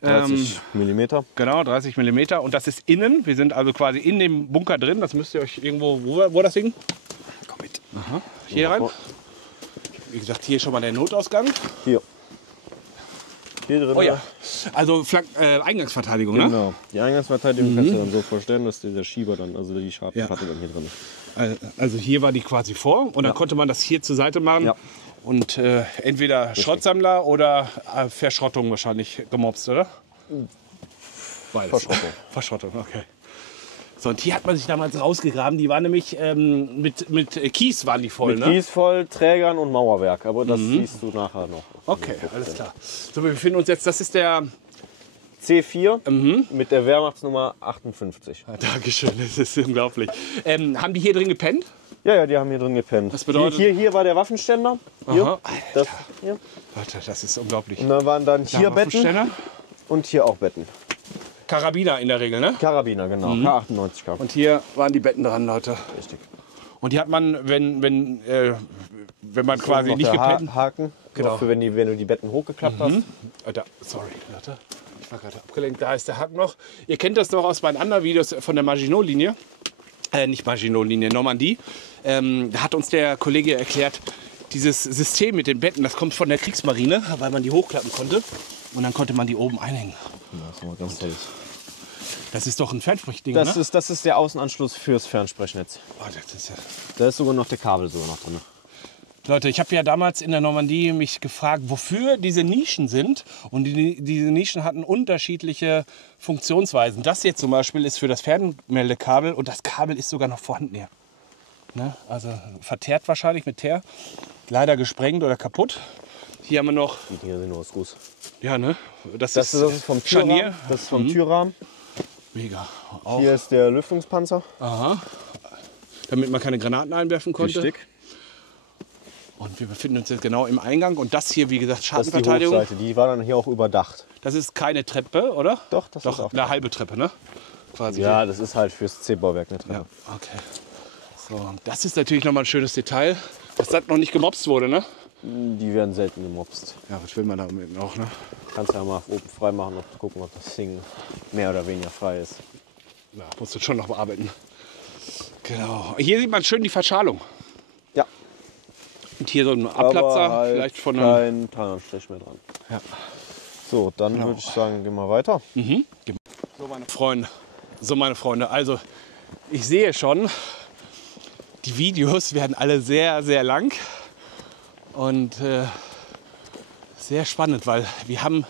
30 Millimeter. Genau, 30 mm. Und das ist innen. Wir sind also quasi in dem Bunker drin. Das müsst ihr euch irgendwo, wo das Ding? Komm mit. Aha. Hier rein. Wie gesagt, hier schon mal der Notausgang. Hier. Hier drin. Oh ja. Also Eingangsverteidigung, ne? Genau. Die Eingangsverteidigung kannst du dann so vorstellen, dass der Schieber dann, also die Schartenplatte dann hier drin ist. Also hier war die quasi vor und dann konnte man das hier zur Seite machen. Ja. Und entweder Schrottsammler oder Verschrottung wahrscheinlich gemobst, oder? Beides. Verschrottung. Verschrottung, okay. So, und hier hat man sich damals rausgegraben. Die waren nämlich mit Kies waren die voll, Mit ne? Kies voll, Trägern und Mauerwerk. Aber das siehst du nachher noch. Okay, alles klar. So, wir befinden uns jetzt, das ist der... C4 mit der Wehrmachtsnummer 58. Dankeschön, das ist unglaublich. Haben die hier drin gepennt? Ja, die haben hier drin gepennt. Das bedeutet- Hier war der Waffenständer. Hier. Aha. Das, hier. Leute, das ist unglaublich. Und dann waren dann hier Betten Waffenständer. und hier auch Betten. Karabiner in der Regel, ne? Karabiner, genau. K98 K. Und hier waren die Betten dran, Leute. Richtig. Und die hat man, wenn man quasi Noch nicht der gepennt... Haken, Genau. noch für wenn du die Betten hochgeklappt hast. Sorry, Leute. Ich war gerade abgelenkt. Da ist der Haken noch. Ihr kennt das noch aus meinen anderen Videos von der Maginot-Linie. Nicht Maginot-Linie, Normandie. Da hat uns der Kollege erklärt, dieses System mit den Betten, das kommt von der Kriegsmarine, weil man die hochklappen konnte. Und dann konnte man die oben einhängen. Das ist mal ganz hell. Das ist doch ein Fernsprechding, Das ne? ist der Außenanschluss fürs Fernsprechnetz. Oh, das ist ja... Da ist sogar noch der Kabel sogar noch drin. Leute, ich habe ja damals in der Normandie mich gefragt, wofür diese Nischen sind. Und diese Nischen hatten unterschiedliche Funktionsweisen. Das hier zum Beispiel ist für das Fernmeldekabel und das Kabel ist sogar noch vorhanden hier. Ne? Also verteert wahrscheinlich mit Teer. Leider gesprengt oder kaputt. Hier haben wir noch... Die Dinger sind nur aus Guss. Ja, ne? Das Das ist vom Scharnier. Türrahmen. Das ist vom Türrahmen. Mega. Auch. Hier ist der Lüftungspanzer. Aha. Damit man keine Granaten einwerfen konnte. Richtig. Und wir befinden uns jetzt genau im Eingang. Und das hier, wie gesagt, Das ist die Schartenverteidigung. Hochseite. Die war dann hier auch überdacht. Das ist keine Treppe, oder? Doch, das ist auch eine halbe Treppe, ne? Quasi. Ja, das ist halt fürs C-Bauwerk eine Ja, Treppe. okay. So, und das ist natürlich nochmal ein schönes Detail, dass das noch nicht gemobst wurde, ne? Die werden selten gemobst. Ja, was will man damit noch, ne? Kannst ja mal oben frei machen und gucken, ob das Ding mehr oder weniger frei ist. Ja, musst du schon noch bearbeiten. Genau. Hier sieht man schön die Verschalung. Ja, Und hier so ein Abplatzer, aber halt vielleicht von einem... kein Tarnanstrich mehr dran. Ja. So, dann würde ich sagen, gehen wir weiter. So, meine Freunde, also ich sehe schon, die Videos werden alle sehr, sehr lang und sehr spannend, weil wir haben,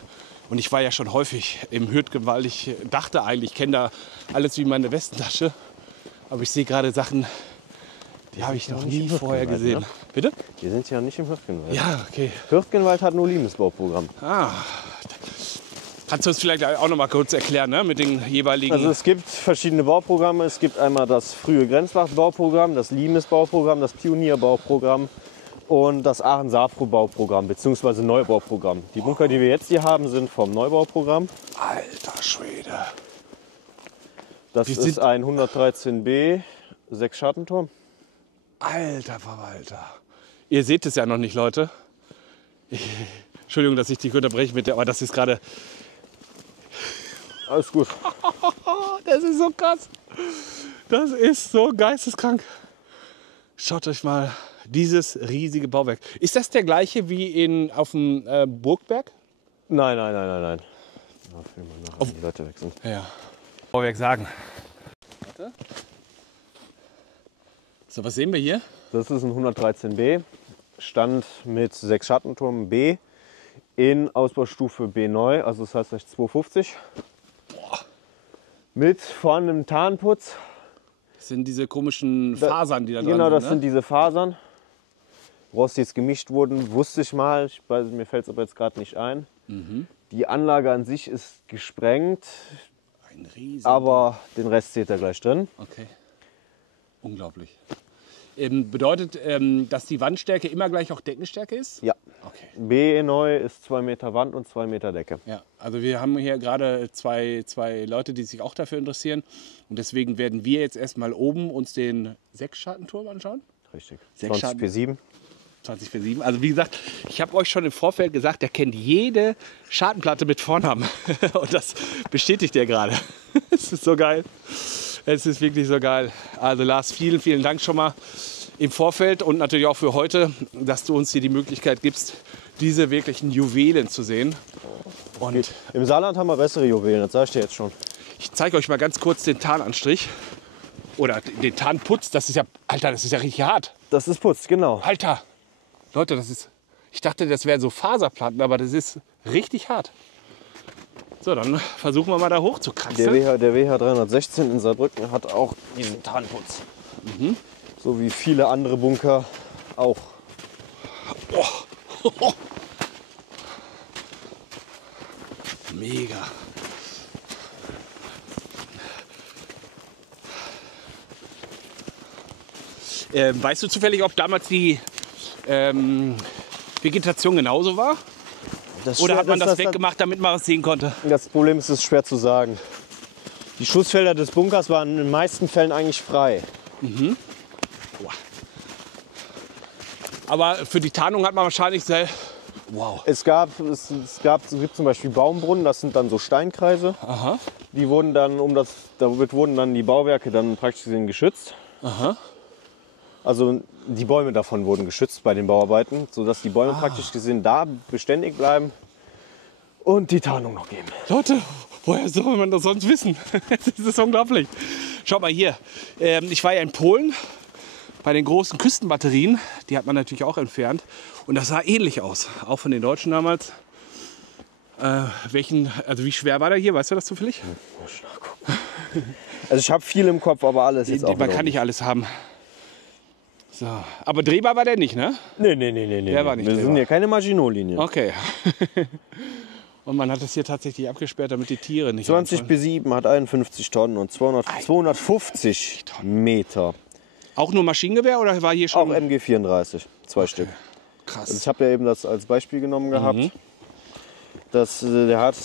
und ich war ja schon häufig im Hürtgen, weil ich dachte eigentlich, ich kenne da alles wie meine Westentasche, aber ich sehe gerade Sachen, die habe ich noch nie vorher gesehen. Ne? Bitte? Wir sind ja nicht im Hürtgenwald. Ja, okay. Hürtgenwald hat nur Limesbauprogramm. Kannst du uns vielleicht auch noch mal kurz erklären, ne? Mit den jeweiligen... Also es gibt verschiedene Bauprogramme. Es gibt einmal das frühe Grenzwacht-Bauprogramm, das Limes-Bauprogramm, das Pionier-Bauprogramm und das Aachen-Sapro-Bauprogramm bzw. Neubauprogramm. Die Bunker, die wir jetzt hier haben, sind vom Neubauprogramm. Alter Schwede. Das Wir ist sind- ein 113b 6 Schattenturm. Alter Verwalter. Ihr seht es ja noch nicht, Leute. Entschuldigung, dass ich dich unterbreche mit der, aber das ist gerade... Alles gut. Das ist so krass. Das ist so geisteskrank. Schaut euch mal dieses riesige Bauwerk. Ist das der gleiche wie auf dem Burgberg? Nein. Ja, will mal nachher, wenn die Leute weg sind. Ja. Bauwerk sagen. Warte. So, was sehen wir hier? Das ist ein 113b. Stand mit 6 Schattenturm B in Ausbaustufe B neu, also das heißt gleich 250. Mit vorne einem Tarnputz. Das sind diese komischen Fasern, die da dran Genau, das sind. sind diese Fasern. Woraus die jetzt gemischt wurden, wusste ich mal. Mir fällt es aber jetzt gerade nicht ein. Die Anlage an sich ist gesprengt, Ein riesen. aber den Rest seht ihr gleich drin. Okay. Unglaublich. Bedeutet, dass die Wandstärke immer gleich auch Deckenstärke ist? Ja, Okay. B neu ist 2 Meter Wand und 2 Meter Decke. Ja, also wir haben hier gerade zwei Leute, die sich auch dafür interessieren. Und deswegen werden wir jetzt erstmal oben uns den Sechsschartenturm anschauen. Richtig. Sechs 20x7. 20x7. Also wie gesagt, ich habe euch schon im Vorfeld gesagt, der kennt jede Schartenplatte mit Vornamen. Und das bestätigt er gerade. Es ist so geil. Es ist wirklich so geil. Also Lars, vielen, vielen Dank schon mal im Vorfeld und natürlich auch für heute, dass du uns hier die Möglichkeit gibst, diese wirklichen Juwelen zu sehen. Und Im Saarland haben wir bessere Juwelen, das sag ich dir jetzt schon. ich zeige euch mal ganz kurz den Tarnanstrich. Oder den Tarnputz. Das ist ja, Alter, das ist ja richtig hart. Das ist Putz, genau. Alter, Leute, das ist, ich dachte, das wären so Faserplatten, aber das ist richtig hart. So, dann versuchen wir mal da hoch zu kraxeln. Der WH 316 in Saarbrücken hat auch diesen Tarnputz. So wie viele andere Bunker auch. Mega. Weißt du zufällig, ob damals die Vegetation genauso war? Oder hat man das weggemacht, damit man was sehen konnte? Das Problem ist, es ist schwer zu sagen. Die Schussfelder des Bunkers waren in den meisten Fällen eigentlich frei. Aber für die Tarnung hat man wahrscheinlich sehr... Wow. Es gibt zum Beispiel Baumbrunnen, das sind dann so Steinkreise. Aha. Die wurden dann damit wurden dann die Bauwerke dann praktisch gesehen geschützt. Aha. Also die Bäume davon wurden geschützt bei den Bauarbeiten, sodass die Bäume praktisch gesehen da beständig bleiben und die Tarnung noch geben. Leute, woher soll man das sonst wissen? Das ist unglaublich. Schaut mal hier. Ich war ja in Polen bei den großen Küstenbatterien. Die hat man natürlich auch entfernt. Und das sah ähnlich aus. Auch von den Deutschen damals. Also wie schwer war der hier? Weißt du das zufällig? Also ich habe viel im Kopf, aber alles jetzt auch Man kann nicht alles haben. So. Aber drehbar war der nicht, ne? Nee. Der war nicht Wir sind drehbar. hier keine Maginot-Linien. Okay. Und man hat es hier tatsächlich abgesperrt, damit die Tiere nicht 20 anfallen. B7 hat 51 Tonnen und 250 Meter. Auch nur Maschinengewehr oder war hier schon... Auch MG 34, 2 Stück. Krass. Also ich habe ja eben das als Beispiel genommen gehabt. Der hat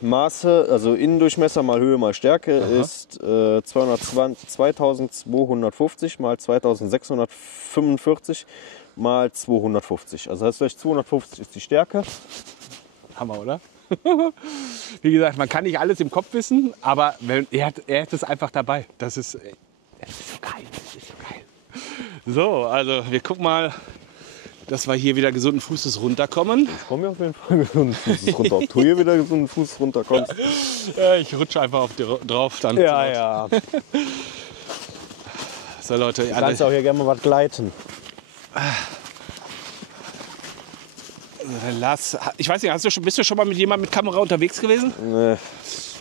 Maße, also Innendurchmesser mal Höhe mal Stärke ist 2250 mal 2645 mal 250. Also das heißt, 250 ist die Stärke. Hammer, oder? Wie gesagt, man kann nicht alles im Kopf wissen, aber er hat es einfach dabei. Das ist so geil. Das ist so geil. So, also wir gucken mal, dass wir hier wieder gesunden Fußes runterkommen. Ich komme auf jeden Fall gesunden Fußes runter. Ob du hier wieder gesunden Fuß runterkommst. Ich rutsche einfach auf drauf. Dann Ja. So Leute, Du kannst auch hier gerne mal was gleiten. Lars, ich weiß nicht, bist du schon mal mit jemandem mit Kamera unterwegs gewesen? Nee.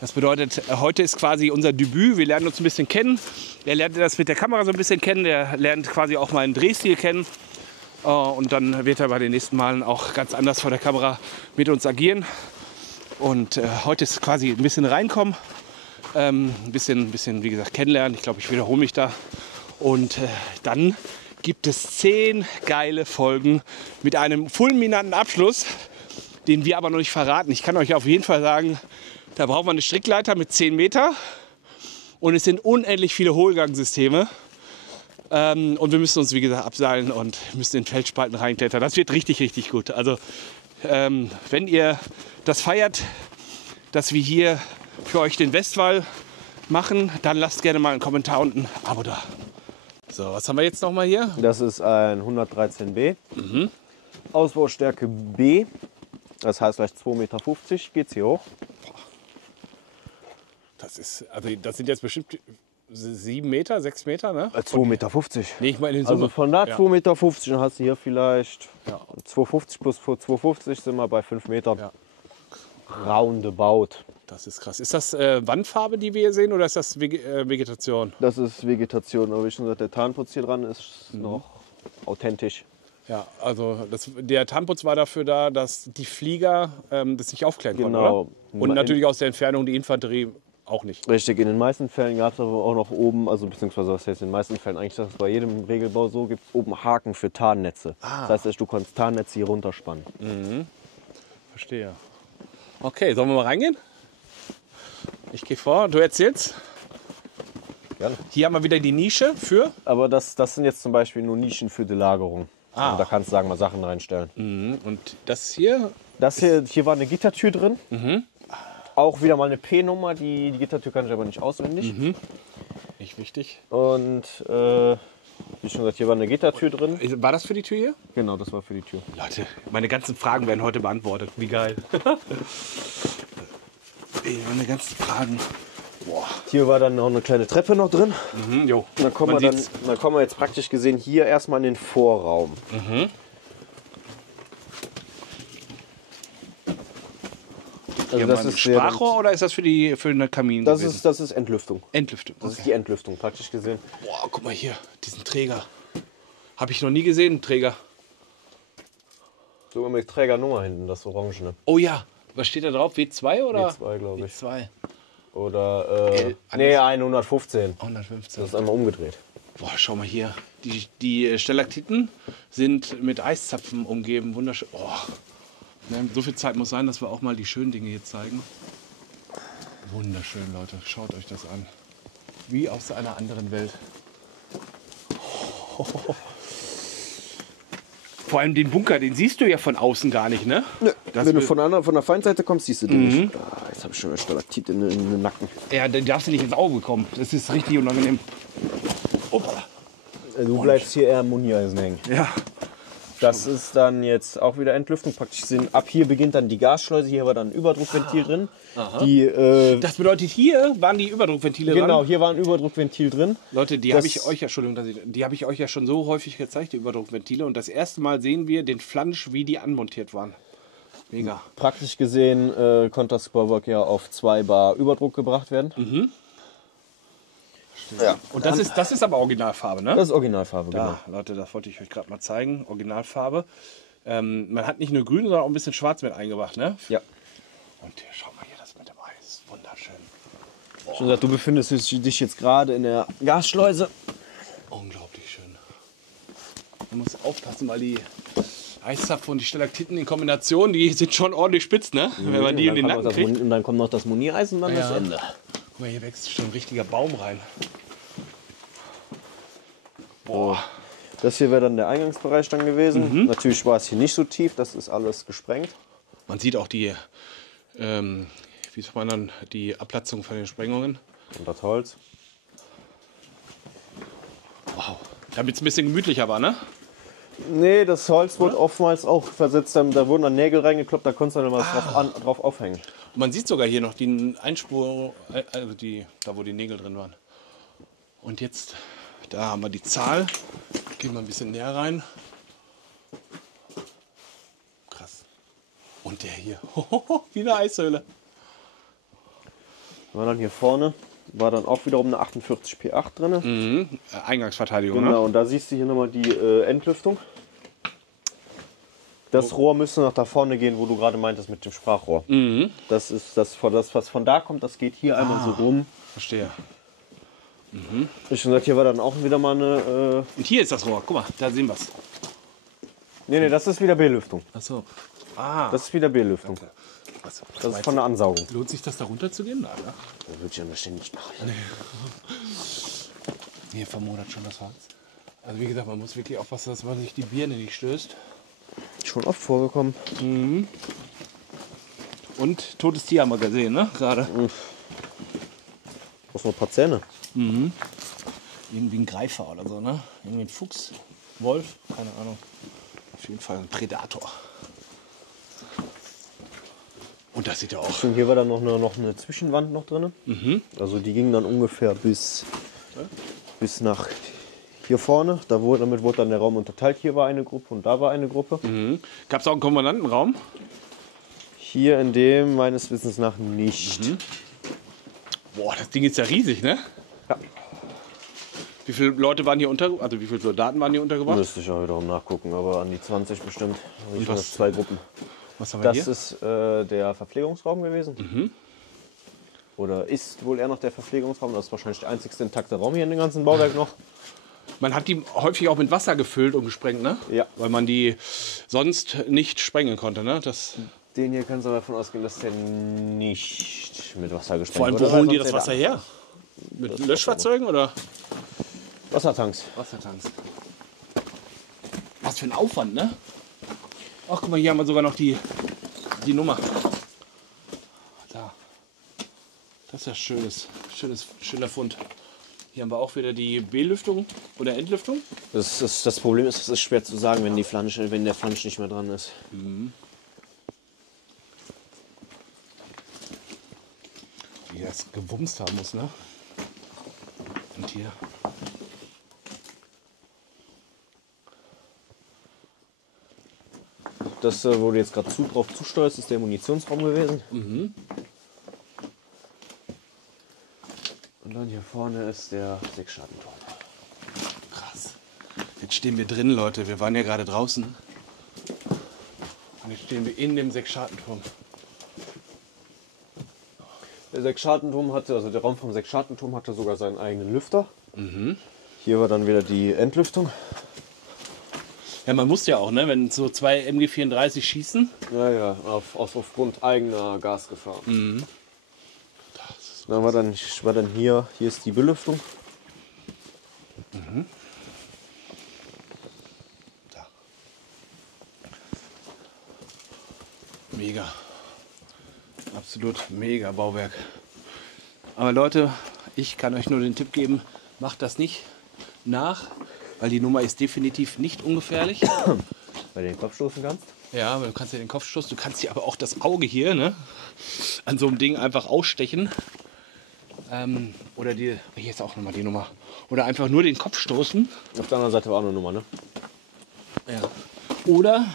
Das bedeutet, heute ist quasi unser Debüt. Wir lernen uns ein bisschen kennen. Er lernt das mit der Kamera so ein bisschen kennen. Der lernt quasi auch meinen Drehstil kennen. Und dann wird er bei den nächsten Malen auch ganz anders vor der Kamera mit uns agieren. Und heute ist quasi ein bisschen reinkommen. Ein bisschen, wie gesagt, kennenlernen. Ich glaube, ich wiederhole mich da. Und dann gibt es 10 geile Folgen mit einem fulminanten Abschluss, den wir aber noch nicht verraten. Ich kann euch auf jeden Fall sagen, da braucht man eine Strickleiter mit 10 Meter und es sind unendlich viele Hohlgangsysteme. Und wir müssen uns, wie gesagt, abseilen und müssen in Felsspalten reinklettern. Das wird richtig, richtig gut. Also wenn ihr das feiert, dass wir hier für euch den Westwall machen, dann lasst gerne mal einen Kommentar und ein Abo da. So, was haben wir jetzt noch mal hier? Das ist ein 113B. Ausbaustärke B. Das heißt gleich 2,50 Meter geht es hier hoch. Das sind jetzt bestimmt 7 Meter, 6 Meter, ne? 2,50 Meter. Nee, ich meine in Summe. Also von da 2,50 Meter dann hast du hier vielleicht Ja. 2,50 plus 2,50 sind wir bei 5 Metern. Ja. Roundabout. Das ist krass. Ist das Wandfarbe, die wir hier sehen, oder ist das Vegetation? Das ist Vegetation, aber wie schon gesagt, der Tarnputz hier dran ist noch authentisch. Ja, also der Tarnputz war dafür da, dass die Flieger das nicht aufklären konnten, Genau. oder? Und natürlich aus der Entfernung die Infanterie auch nicht. Richtig, in den meisten Fällen gab es aber auch noch oben, also beziehungsweise was heißt in den meisten Fällen, eigentlich ist das bei jedem Regelbau so, gibt es oben Haken für Tarnnetze. Das heißt, du kannst Tarnnetze hier runterspannen. Verstehe. Okay, sollen wir mal reingehen? Ich gehe vor, du erzählst. Gerne. Hier haben wir wieder die Nische für. Aber das sind jetzt zum Beispiel nur Nischen für die Lagerung. Und da kannst du, sagen wir mal, Sachen reinstellen. Und das hier? Das hier war eine Gittertür drin. Auch wieder mal eine P-Nummer. Die Gittertür kann ich aber nicht auswendig. Nicht wichtig. Und wie schon gesagt, hier war eine Gittertür drin. War das für die Tür hier? Genau, das war für die Tür. Leute, meine ganzen Fragen werden heute beantwortet. Wie geil. Ey, meine ganzen Fragen. Boah. Hier war dann noch eine kleine Treppe noch drin. Jo. Und dann kommen wir jetzt praktisch gesehen hier erstmal in den Vorraum. Also Das ist Sprachrohr oder ist das für eine Kamin das gewesen? das ist Entlüftung. Entlüftung. Das ist die Entlüftung, praktisch gesehen. Boah, guck mal hier, diesen Träger. Habe ich noch nie gesehen, einen Träger. Sogar mit Trägernummer hinten, das Orangene. Oh ja, was steht da drauf? W2 oder? W2, glaube ich. W2. Oder, L, nee, 115. 115. Das ist einmal umgedreht. Boah, schau mal hier. Die Stalaktiten sind mit Eiszapfen umgeben. Wunderschön. Oh. Ne, so viel Zeit muss sein, dass wir auch mal die schönen Dinge hier zeigen. Wunderschön, Leute. Schaut euch das an. Wie aus einer anderen Welt. Vor allem den Bunker, den siehst du ja von außen gar nicht, ne? Nö, wenn du von der Feindseite kommst, siehst du den nicht. Jetzt habe ich schon eine Stalaktit in den Nacken. Ja, dann darfst du nicht ins Auge kommen. Das ist richtig unangenehm. Opa. Du bleibst hier eher am Munieisen hängen. Ja. Das ist dann jetzt auch wieder Entlüftung. Praktisch ab hier beginnt dann die Gasschleuse. Hier war dann ein Überdruckventil drin. Das bedeutet, hier waren die Überdruckventile Genau, dran? hier war ein Überdruckventil drin. Leute, die habe ich euch ja, Entschuldigung, die habe ich euch ja schon so häufig gezeigt, die Überdruckventile. Und das erste Mal sehen wir den Flansch, wie die anmontiert waren. Mega. Praktisch gesehen konnte das Bauwerk ja auf 2 Bar Überdruck gebracht werden. Ja. Und das ist aber Originalfarbe, ne? Das ist Originalfarbe, Da, Leute, das wollte ich euch gerade mal zeigen. Originalfarbe. Man hat nicht nur grün, sondern auch ein bisschen schwarz mit eingebracht, ne? Ja. Und hier, schau mal hier, das mit dem Eis. Wunderschön. Schon gesagt, du befindest dich jetzt gerade in der Gasschleuse. Unglaublich schön. Man muss aufpassen, weil die Eiszapfen und die Stalaktiten in Kombination, die sind schon ordentlich spitz, ne? Wenn man die in den Nacken kriegt. Und dann kommt noch das Muniereisen und dann Ja. das Ende. Guck mal, hier wächst schon ein richtiger Baum rein. Boah. Das hier wäre dann der Eingangsbereich dann gewesen. Natürlich war es hier nicht so tief, das ist alles gesprengt. Man sieht auch die, wie sagt man dann, die Abplatzung von den Sprengungen. Und das Holz. Wow. Damit es ein bisschen gemütlicher war, ne? Nee, das Holz wurde oftmals auch versetzt. Da wurden dann Nägel reingekloppt, da konntest du dann was drauf aufhängen. Und man sieht sogar hier noch die Einspur, also da wo die Nägel drin waren. Und jetzt, da haben wir die Zahl. Gehen wir ein bisschen näher rein. Krass. Und der hier, wie eine Eishöhle. War dann hier vorne, war dann auch wiederum eine 48 P8 drin. Eingangsverteidigung, Genau, und da siehst du hier nochmal die Entlüftung. Das Rohr müsste nach da vorne gehen, wo du gerade meintest mit dem Sprachrohr. Das ist das, was von da kommt, das geht hier einmal so rum. Verstehe. Ich schon gesagt, hier war dann auch wieder mal eine. Und hier ist das Rohr, guck mal, da sehen wir es. Nee, das ist wieder B-Lüftung. Achso. Ah. Das ist wieder B-Lüftung. Was Das ist von der Ansaugung. lohnt sich das da runter zu gehen? Nein, ne? Das würde ich an der Stelle nicht machen. Hier vermodert schon das Holz. Also wie gesagt, man muss wirklich aufpassen, dass man sich die Birne nicht stößt. Schon oft vorgekommen. Und totes Tier haben wir gesehen, ne? Gerade. Brauchst noch ein paar Zähne. Irgendwie ein Greifer oder so, ne? Irgendwie ein Fuchs, Wolf, keine Ahnung. Auf jeden Fall ein Predator. Und das sieht ja auch. Und hier war dann noch eine Zwischenwand noch drin. Also die ging dann ungefähr bis nach hier vorne. Damit wurde dann der Raum unterteilt. Hier war eine Gruppe und da war eine Gruppe. Gab es auch einen Kommandantenraum? Hier in dem meines Wissens nach nicht. Boah, das Ding ist ja riesig, ne? Ja. Wie viele Leute waren hier also wie viele Soldaten waren hier untergebracht? Müsste ich auch wiederum nachgucken, aber an die 20 bestimmt. Also ich was- das 2 Gruppen. Was haben wir Das hier? ist der Verpflegungsraum gewesen. oder ist wohl eher noch der Verpflegungsraum. Das ist wahrscheinlich der einzigste intakte Raum hier in dem ganzen Bauwerk noch. Man hat die häufig auch mit Wasser gefüllt und gesprengt, ne? Ja. Weil man die sonst nicht sprengen konnte, ne? Den hier können Sie davon ausgehen, dass der nicht mit Wasser gesprengt Vor allem, wurde. wo holen die sonst das Wasser hätte her? Mit Löschfahrzeugen oder? Wassertanks. Wassertanks. Was für ein Aufwand, ne? Ach, guck mal, hier haben wir sogar noch die Nummer. Da. Das ist ja schöner Fund. Hier haben wir auch wieder die Belüftung oder Entlüftung. Das Problem ist, es ist schwer zu sagen, wenn der Flansch nicht mehr dran ist. Wie das gewumst haben muss, ne? Und hier. Das, wo du jetzt gerade drauf zusteuerst, ist der Munitionsraum gewesen. Und dann hier vorne ist der Sechsschartenturm. Krass. Jetzt stehen wir drin, Leute. Wir waren ja gerade draußen. Und jetzt stehen wir in dem Sechsschartenturm. Der Sechsschartenturm hatte, also der Raum vom Sechsschartenturm hatte sogar seinen eigenen Lüfter. Hier war dann wieder die Entlüftung. Ja, man muss ja auch, ne? Wenn so zwei MG34 schießen. Ja, aufgrund eigener Gasgefahr. Dann war dann hier ist die Belüftung. Da. Mega. Absolut mega Bauwerk. Aber Leute, ich kann euch nur den Tipp geben, macht das nicht nach, weil die Nummer ist definitiv nicht ungefährlich. Weil du den Kopf stoßen kannst. Ja, du kannst dir den Kopf stoßen, du kannst dir aber auch das Auge hier, ne, an so einem Ding einfach ausstechen. Oder hier ist auch nochmal die Nummer. Oder einfach nur den Kopf stoßen. Auf der anderen Seite war auch eine Nummer, ne? Ja. Oder,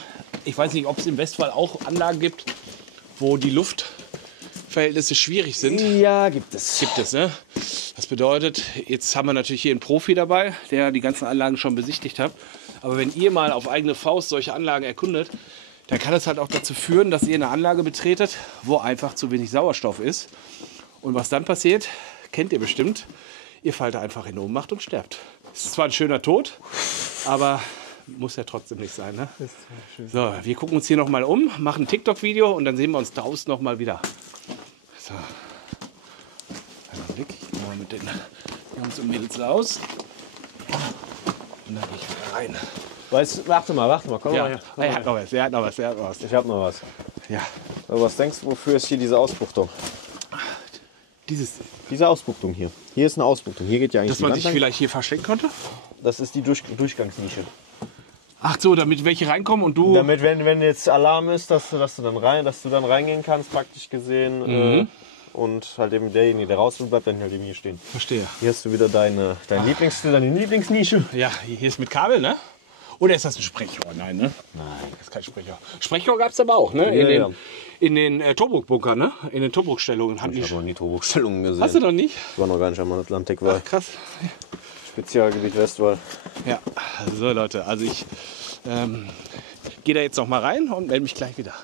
ich weiß nicht, ob es im Westwall auch Anlagen gibt, wo die Luftverhältnisse schwierig sind. Ja, gibt es. Gibt es, ne? Das bedeutet, jetzt haben wir natürlich hier einen Profi dabei, der die ganzen Anlagen schon besichtigt hat. Aber wenn ihr mal auf eigene Faust solche Anlagen erkundet, dann kann es halt auch dazu führen, dass ihr eine Anlage betretet, wo einfach zu wenig Sauerstoff ist. Und was dann passiert, kennt ihr bestimmt. Ihr fallt einfach in Ohnmacht und sterbt. Es ist zwar ein schöner Tod, aber muss ja trotzdem nicht sein. Ne? So, wir gucken uns hier noch mal um, machen ein TikTok-Video und dann sehen wir uns draußen noch mal wieder. So. Einen Blick. Ich gehe mal mit den Jungs und Mädels raus. Und dann gehe ich wieder rein. Warte mal, komm Ja, mal her. er hat noch was. Ich hab noch was. Ja. Aber was denkst du, wofür ist hier diese Ausbuchtung? Diese Ausbuchtung hier. Hier ist eine Ausbuchtung. Hier geht ja eigentlich Dass die man Wand sich lang. vielleicht hier verstecken konnte? Das ist die Durchgangsnische. Ach so, damit welche reinkommen und du... Damit, wenn jetzt Alarm ist, dass du dann reingehen kannst, praktisch gesehen. Und halt eben derjenige, der raus bleibt, dann halt eben hier stehen. Verstehe. Hier hast du wieder deine Lieblingsnische. Ja, hier ist mit Kabel, ne? Oder ist das ein Sprechrohr? Nein, ne? Nein, das ist kein Sprechrohr. Sprechrohr gab es aber auch, ne? In den Tobruk-Bunker, ne? In den Tobruk-Stellungen. Ich habe noch nie Tobruk-Stellungen gesehen. Hast du noch nicht? Ich war noch gar nicht am Atlantik, weil Krass. Spezialgebiet Westwall. Ja, so Leute, also ich gehe da jetzt noch mal rein und melde mich gleich wieder.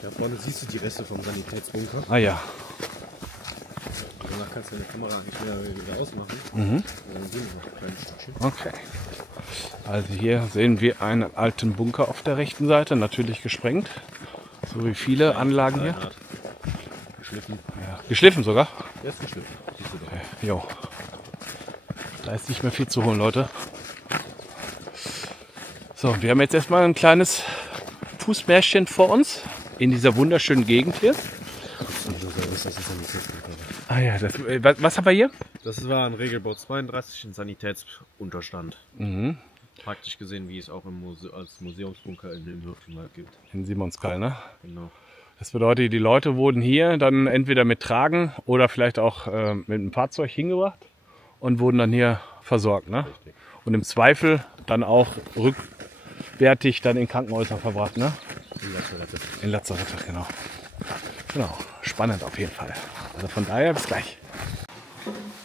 Da vorne siehst du die Reste vom Sanitätsbunker. Ah ja. Danach kannst du deine Kamera nicht wieder ausmachen. Mhm. Dann gehen wir noch ein kleines Stückchen. Okay. Also hier sehen wir einen alten Bunker auf der rechten Seite, natürlich gesprengt. So wie viele Anlagen hier. Geschliffen. Ja, geschliffen sogar? Der ist geschliffen. Siehst du doch. Okay. Jo. Da ist nicht mehr viel zu holen, Leute. So, wir haben jetzt erstmal ein kleines Fußmärchen vor uns in dieser wunderschönen Gegend hier. Das ist ein Sanitätsbunker. Ah ja, was haben wir hier? Das war ein Regelbau 32, ein Sanitätsunterstand. Mhm. Praktisch gesehen, wie es auch als Museumsbunker im Hürtgenwald gibt. In Simonskeil, ne? Genau. Das bedeutet, die Leute wurden hier dann entweder mit Tragen oder vielleicht auch mit einem Fahrzeug hingebracht und wurden dann hier versorgt, ne? Richtig. Und im Zweifel dann auch rückwärtig dann in Krankenhäuser verbracht, ne? In Lazarette. In Lazarette, genau. Genau, spannend auf jeden Fall. Also von daher bis gleich.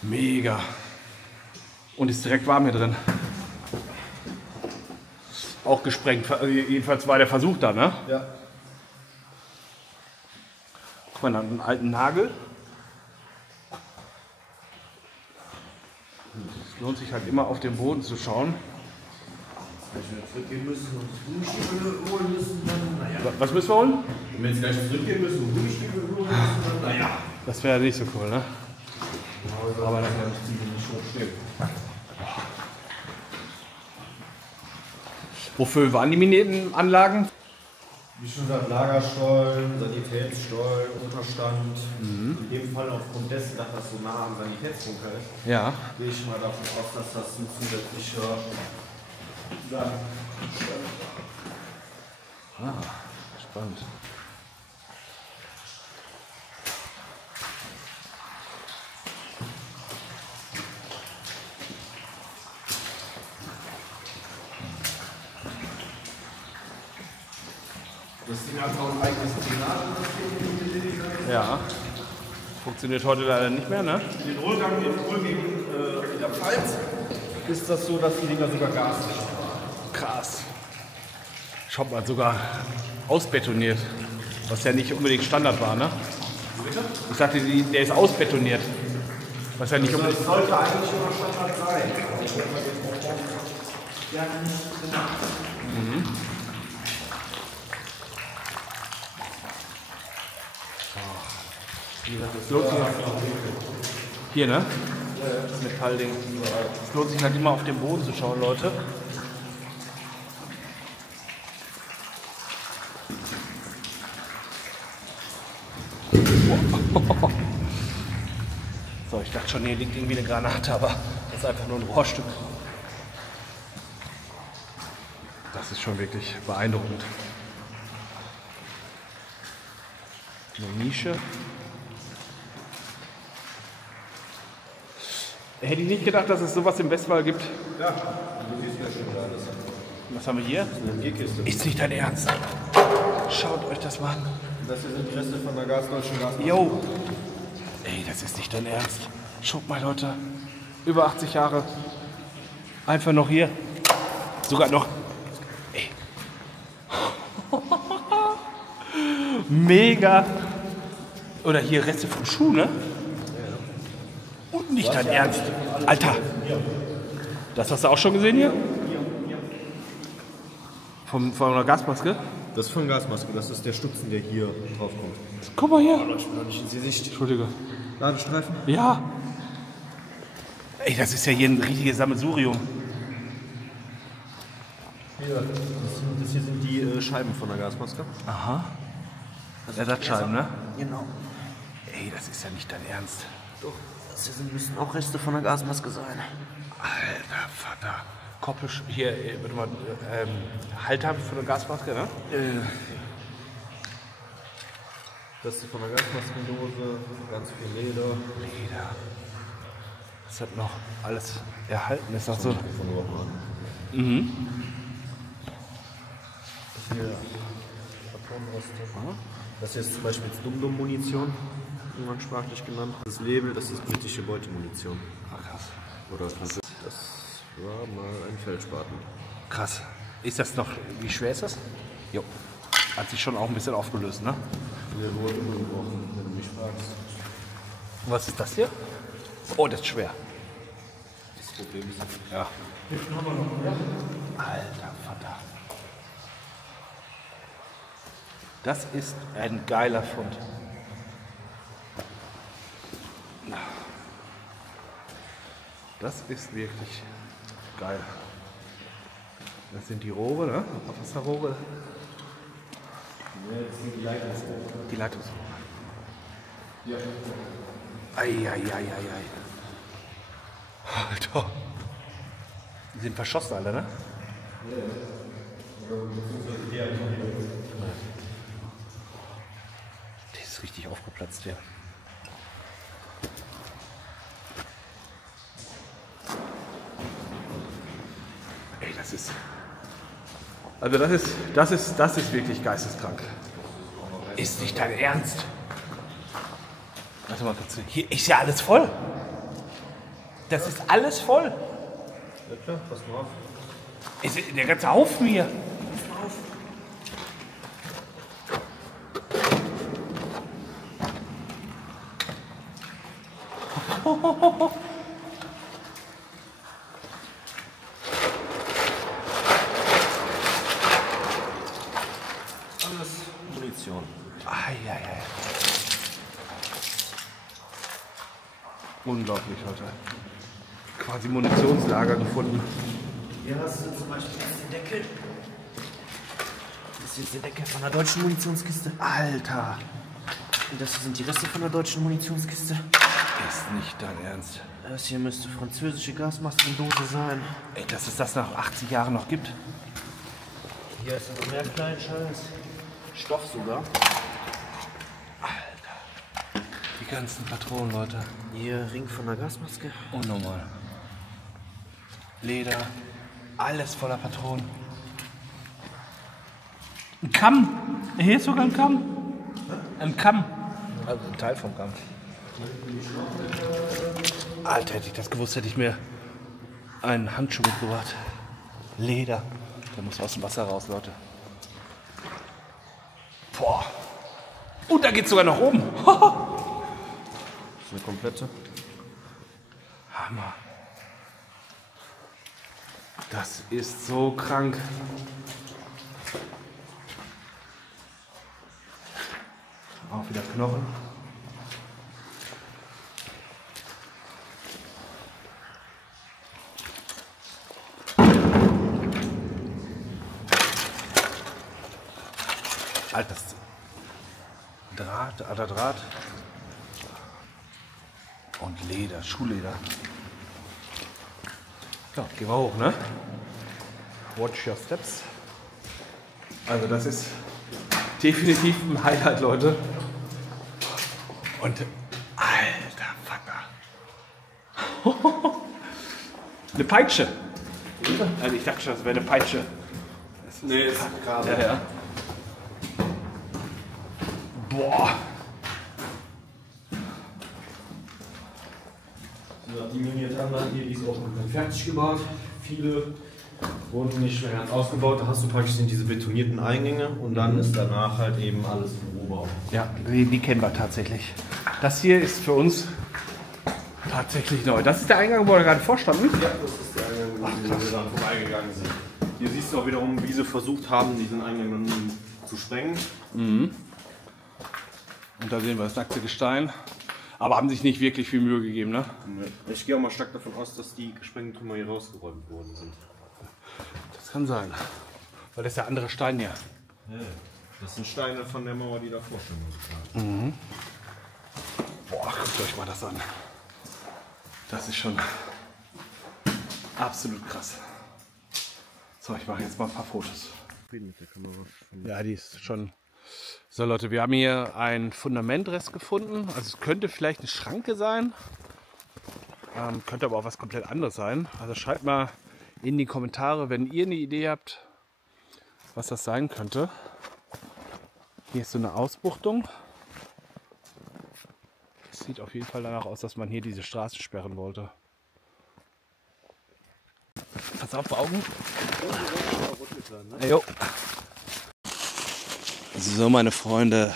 Mega. Und ist direkt warm hier drin. Auch gesprengt, also jedenfalls war der Versuch da, ne? Ja. Guck mal, da einen alten Nagel. Lohnt sich halt immer auf den Boden zu schauen. Wenn wir zurückgehen müssen und Gummistiefel holen müssen, dann naja. Was müssen wir holen? Wenn wir jetzt gleich zurückgehen müssen und Gummistiefel holen müssen, dann naja. Das wäre nicht so cool, ne? Aber das ist ziemlich schon schlimm. Wofür waren die Minetenanlagen? Wie schon gesagt, Lagerstollen, Sanitätsstollen, Unterstand. In dem Fall aufgrund dessen, dass das so nah am Sanitätsbunker ist, Ja. gehe ich mal davon aus, dass das ein zusätzlicher Spannend. Das Ding hat auch ein eigenes Signal. Ja. Funktioniert heute leider nicht mehr, ne? Den Rollgang in der Pfalz ist das so, dass die Dinger sogar Gas haben. Krass. Schaut mal, sogar ausbetoniert. Was ja nicht unbedingt Standard war, ne? Ich sagte, der ist ausbetoniert. Was ja nicht unbedingt. Das sollte eigentlich immer Standard sein. Hier, ne? Das Metallding. Es lohnt sich halt immer auf den Boden zu schauen, Leute. So, ich dachte schon, hier liegt irgendwie eine Granate, aber das ist einfach nur ein Rohrstück. Das ist schon wirklich beeindruckend. Eine Nische. Hätte ich nicht gedacht, dass es sowas im Westwall gibt. Ja, du siehst ja schon alles. Was haben wir hier? Eine Gierkiste. Ist nicht dein Ernst. Schaut euch das mal an. Das hier sind die Reste von der deutschen Gasmaske. Yo. Ey, das ist nicht dein Ernst. Schaut mal, Leute. Über 80 Jahre. Einfach noch hier. Sogar noch. Ey. Mega. Oder hier Reste von Schuhen, ne? Und nicht dein Ernst. Alter. Das hast du auch schon gesehen hier? Von einer Gasmaske? Das ist von Gasmaske, das ist der Stutzen, der hier drauf kommt. Guck mal hier. Sie Sicht. Entschuldige. Ladestreifen? Ja. Ey, das ist ja hier ein richtiges Sammelsurium. Das hier sind die Scheiben von der Gasmaske. Aha. Ersatzscheiben, ne? Genau. Ey, das ist ja nicht dein Ernst. Doch, das hier müssen auch Reste von der Gasmaske sein. Alter Vater. Koppel, hier, warte mal, Halter für eine Gasmaske, ne? Reste von der Gasmaskendose, ganz viel Leder. Leder. Das hat noch alles erhalten, ist das so? Mhm. Hier Patronenreste. Das hier ist zum Beispiel Dum-Dum-Munition, irgendwann sprachlich genannt. Das Label, das ist britische Beutemunition. Ach, krass. Oder das war mal ein Feldspaten. Krass. Ist das noch, wie schwer ist das? Jo. Hat sich schon auch ein bisschen aufgelöst, ne? Der wurde umgebrochen, wenn du mich fragst. Was ist das hier? Oh, das ist schwer. Das Problem ist, Ja. Alter Vater. Das ist ein geiler Fund. Das ist wirklich geil. Das sind die Rohre, ne? Wasserrohre. das sind die Leitungsrohre. Die Leitungsrohre. Ja. Ei. Alter. Die sind verschossen, alle, ne? Der ist richtig aufgeplatzt, der. Ey, das ist. Also das ist wirklich geisteskrank. Ist nicht dein Ernst? Warte mal kurz. Hier ist ja alles voll. Das ist alles voll. Ja klar, pass mal auf. Ist der ganze Haufen hier. Unglaublich, Leute. Quasi Munitionslager gefunden. Hier hast du zum Beispiel den Deckel. Das ist jetzt der Deckel von der deutschen Munitionskiste. Alter, Und das hier sind die Reste von der deutschen Munitionskiste. ist nicht dein Ernst. Das hier müsste französische Gasmaskendose sein. Ey, dass es das nach 80 Jahren noch gibt. Hier ist noch mehr kleinen Scheiß. Stoff sogar. Die ganzen Patronen, Leute. Hier Ring von der Gasmaske. Unnormal. Leder, alles voller Patronen. Ein Kamm. Hier ist sogar ein Kamm. Ein Kamm. Also ein Teil vom Kamm. Alter, hätte ich das gewusst, hätte ich mir einen Handschuh mitgebracht. Leder. Der muss aus dem Wasser raus, Leute. Boah. Und da geht's sogar nach oben. Das ist eine komplette. Hammer. Das ist so krank. Auch wieder Knochen. Altes Draht, alter Draht. Und Leder, Schuhleder. Ja, gehen wir hoch, ne? Watch your steps. Also das ist definitiv ein Highlight, Leute. Und alter Vater. Eine Peitsche. Also ich dachte schon, das wäre eine Peitsche. Nee, ist gerade. Ja, ja. Boah. Die Miniaturanlage hier, die ist auch komplett fertig gebaut. Viele wurden nicht mehr ganz ausgebaut. Da hast du praktisch diese betonierten Eingänge und dann ist danach halt eben alles im Rohbau. Ja, die kennen wir tatsächlich. Das hier ist für uns tatsächlich neu. Das ist der Eingang, wo wir gerade vorstanden. Ja, das ist der Eingang, wo wir dann vorbeigegangen sind. Hier siehst du auch wiederum, wie sie versucht haben, diesen Eingang zu sprengen. Und da sehen wir das nackte Gestein. Aber haben sich nicht wirklich viel Mühe gegeben, ne? Ich gehe auch mal stark davon aus, dass die gesprengten Trümmer hier rausgeräumt worden sind. Das kann sein. Weil das ist der andere Stein hier. Ja, das sind Steine von der Mauer, die davor schon waren. Boah, guckt euch mal das an. Das ist schon absolut krass. So, ich mache jetzt mal ein paar Fotos. Mit der Kamera. Ja, die ist schon... So Leute, wir haben hier einen Fundamentrest gefunden. Also es könnte vielleicht eine Schranke sein. Könnte aber auch was komplett anderes sein. Also schreibt mal in die Kommentare, wenn ihr eine Idee habt, was das sein könnte. Hier ist so eine Ausbuchtung. Das sieht auf jeden Fall danach aus, dass man hier diese Straße sperren wollte. Pass auf, Augen. Jo. So, meine Freunde.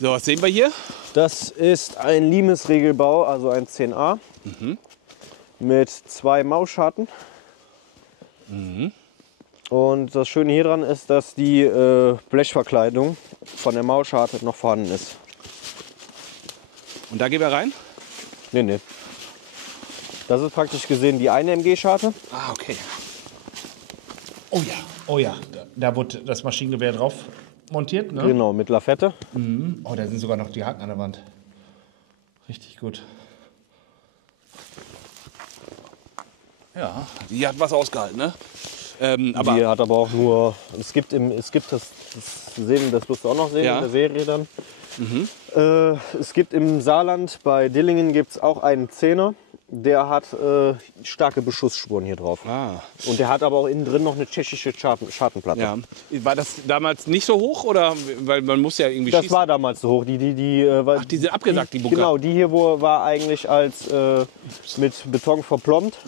So, was sehen wir hier? Das ist ein Limes-Regelbau, also ein 10a. Mit 2 Mausscharten. Und das Schöne hier dran ist, dass die Blechverkleidung von der Mausscharte noch vorhanden ist. Und da gehen wir rein? Nee, nee. Das ist praktisch gesehen die eine MG-Scharte. Ah, okay. Oh ja. Da wurde das Maschinengewehr drauf montiert, ne? Genau, mit Lafette. Oh, da sind sogar noch die Haken an der Wand. Richtig gut. Ja, die hat was ausgehalten, ne? Aber Die hat aber auch nur, es gibt das sehen, das wirst du auch noch sehen Ja. in der Serie dann. Es gibt im Saarland, bei Dillingen gibt es auch einen 10er. Der hat starke Beschussspuren hier drauf. Ah. Und der hat aber auch innen drin noch eine tschechische Schartenplatte. Ja. War das damals nicht so hoch oder weil man muss ja irgendwie Das schießen? war damals so hoch. Ach, die sind abgesagt, die Bunker. Genau, die hier war eigentlich als mit Beton verplombt.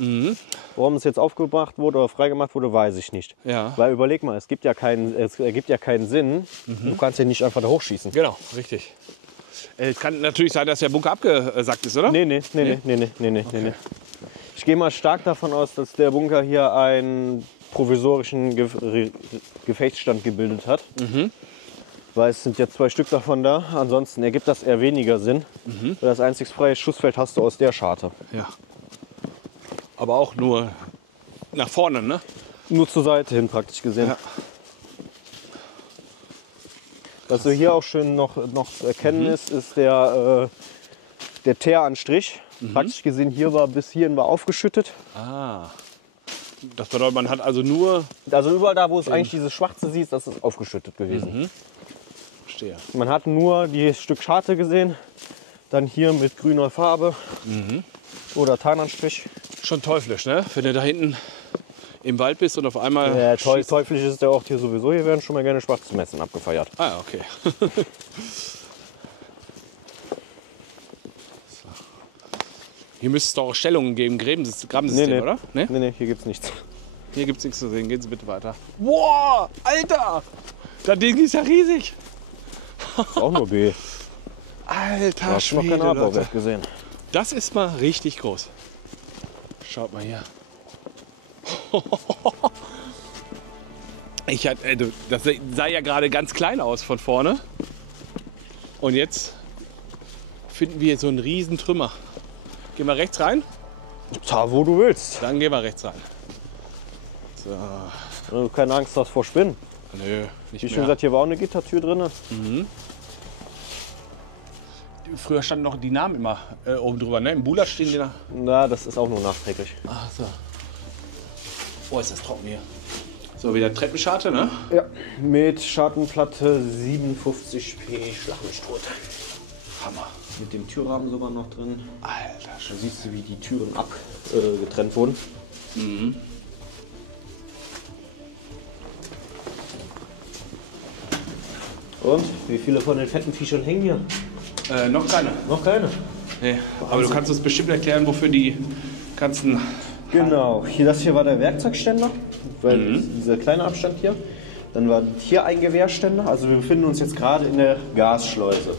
Warum es jetzt aufgebracht wurde oder freigemacht wurde, weiß ich nicht. Ja. Weil überleg mal, es ergibt ja keinen Sinn. Du kannst ja nicht einfach da hochschießen. Genau, richtig. Es kann natürlich sein, dass der Bunker abgesackt ist, oder? Nee. Ich gehe mal stark davon aus, dass der Bunker hier einen provisorischen Gefechtsstand gebildet hat. Weil es sind ja 2 Stück davon da. Ansonsten ergibt das eher weniger Sinn. Weil das einzig freie Schussfeld hast du aus der Scharte. Ja. Aber auch nur nach vorne, ne? Nur zur Seite hin praktisch gesehen. Ja. Was du hier auch schön noch zu erkennen ist der Teeranstrich. Praktisch gesehen hier bis hierhin war aufgeschüttet. Ah. Das bedeutet, man hat also nur... Also überall da, wo es eigentlich dieses Schwarze siehst, das ist aufgeschüttet gewesen. Verstehe. Man hat nur die Stück Scharte gesehen, dann hier mit grüner Farbe oder Tarnanstrich. Schon teuflisch, ne? Wenn du da hinten im Wald bist und auf einmal... Ja, schießt- teuflisch ist der Ort hier sowieso. Hier werden schon mal gerne Schwarzmessen abgefeiert. Ah, okay. So. Hier müsste es doch auch Stellungen geben, Grabensystem, oder? Nee, hier gibt's nichts. Hier gibt es nichts zu sehen. Gehen Sie bitte weiter. Wow, Alter! Das Ding ist ja riesig. Ist auch nur B. Alter Da hast du noch Schwede, kein Leute. A-Bauwerk gesehen. Das ist mal richtig groß. Schaut mal hier. Das sah ja gerade ganz klein aus von vorne. Und jetzt finden wir so einen riesen Trümmer. Gehen wir rechts rein? Da, wo du willst. Dann gehen wir rechts rein. So. Wenn du keine Angst hast vor Spinnen. Nö, nicht Wie schon mehr. gesagt, hier war auch eine Gittertür drin. Früher standen noch die Namen immer oben drüber. Ne? Im Bula stehen die da. Na, das ist auch nur nachträglich. Ach so. Oh, ist das trocken hier. So, wieder Treppenscharte, ne? Ja, mit Schartenplatte 57p Schlag mich tot. Hammer. Mit dem Türrahmen sogar noch drin. Alter, Da schon. siehst du, wie die Türen getrennt wurden. Und wie viele von den fetten Viechern hängen hier? Noch keine. Noch keine. Nee. Aber du kannst uns bestimmt erklären, wofür die ganzen... Genau, das hier war der Werkzeugständer, weil dieser kleine Abstand hier. Dann war hier ein Gewehrständer, also wir befinden uns jetzt gerade in der Gasschleuse.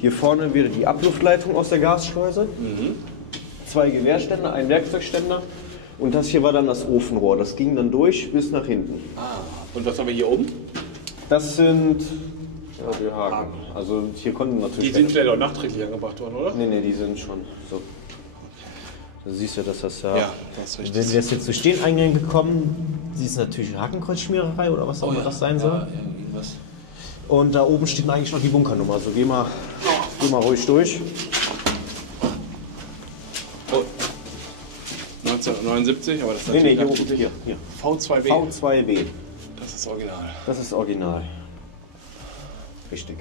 Hier vorne wieder die Abluftleitung aus der Gasschleuse. 2 Gewehrständer, ein Werkzeugständer und das hier war dann das Ofenrohr. Das ging dann durch bis nach hinten. Und was haben wir hier oben? Das sind die Haken. Also hier konnten Die natürlich... sind vielleicht auch nachträglich angebracht worden, oder? Nee, die sind schon so. Du siehst ja, dass das Ja, das ist Wenn richtig. wir jetzt durch den Eingang gekommen, siehst du natürlich Hakenkreuzschmiererei oder was auch immer das sein soll. Ja, irgendwas. Und da oben steht eigentlich noch die Bunkernummer. Also geh mal ruhig durch. Oh. 1979, aber das ist Nee, hier natürlich oben. Hier. V2B. V2B. Das ist original. Das ist original. Richtig.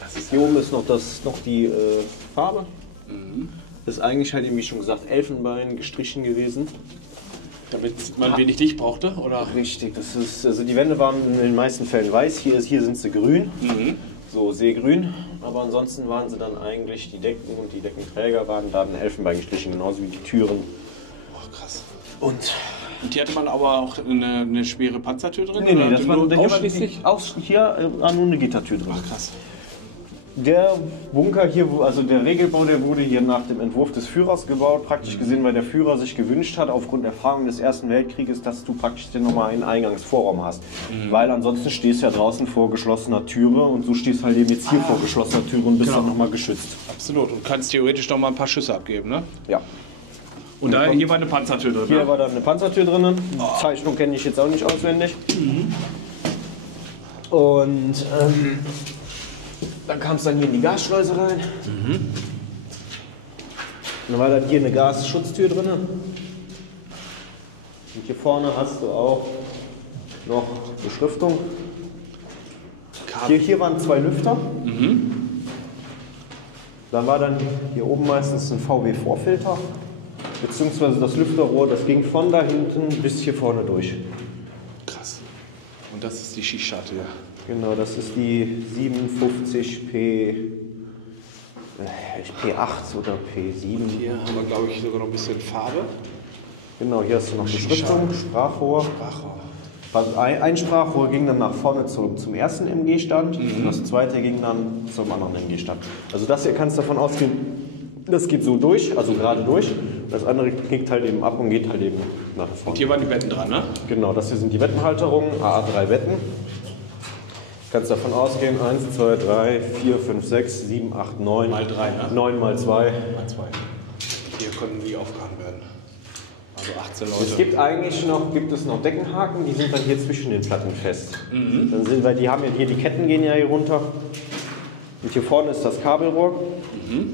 Das ist Hier oben ist noch die Farbe. Ist eigentlich halt, wie schon gesagt, Elfenbein gestrichen gewesen. damit man wenig Licht brauchte, oder? Richtig, also die Wände waren in den meisten Fällen weiß. Hier sind sie grün. So seegrün. Aber ansonsten waren sie dann eigentlich, die Decken und die Deckenträger waren da in Elfenbein gestrichen, genauso wie die Türen. Oh, krass. Und hier hatte man aber auch eine schwere Panzertür drin? nee, oder das war nur hier ausschließlich? Hier war nur eine Gittertür drin. Ach, krass. Der Bunker hier, also der Regelbau, der wurde hier nach dem Entwurf des Führers gebaut. Praktisch gesehen, weil der Führer sich gewünscht hat, aufgrund der Erfahrung des Ersten Weltkrieges, dass du praktisch nochmal einen Eingangsvorraum hast. Weil ansonsten stehst du ja draußen vor geschlossener Türe und du stehst halt eben jetzt hier vor geschlossener Türe und bist dann nochmal geschützt. Absolut. Und kannst theoretisch noch mal ein paar Schüsse abgeben, ne? Ja. Und da, hier war eine Panzertür drin, Hier ne? war dann eine Panzertür drinnen. Die Zeichnung kenne ich jetzt auch nicht auswendig. Und dann kam es dann hier in die Gasschleuse rein. Dann war dann hier eine Gasschutztür drin. Und hier vorne hast du auch noch Beschriftung. Hier waren 2 Lüfter. Da war dann hier oben meistens ein VW-Vorfilter. Beziehungsweise das Lüfterrohr, das ging von da hinten bis hier vorne durch. Krass. Und das ist die Schießscharte, ja. Genau, das ist die 57P8 oder P7. Hier haben wir, glaube ich, sogar noch ein bisschen Farbe. Genau, hier hast du noch Beschriftung, Sprachrohr. Also ein Sprachrohr ging dann nach vorne zum ersten MG-Stand und das zweite ging dann zum anderen MG-Stand. Also das hier kannst du davon ausgehen, das geht so durch, also gerade durch. Das andere knickt halt eben ab und geht halt eben nach vorne. Und hier waren die Betten dran, ne? Genau, das hier sind die Wettenhalterungen, AA3 Wetten. Kannst davon ausgehen, 1, 2, 3, 4, 5, 6, 7, 8, 9. Mal 3, ne? 9 mal 2. Mal 2. Hier können die aufgehangen werden. Also 18 Leute. Es gibt es noch Deckenhaken, die sind dann hier zwischen den Platten fest. Dann sind wir, die haben ja hier, die Ketten gehen ja hier runter. Und hier vorne ist das Kabelrohr,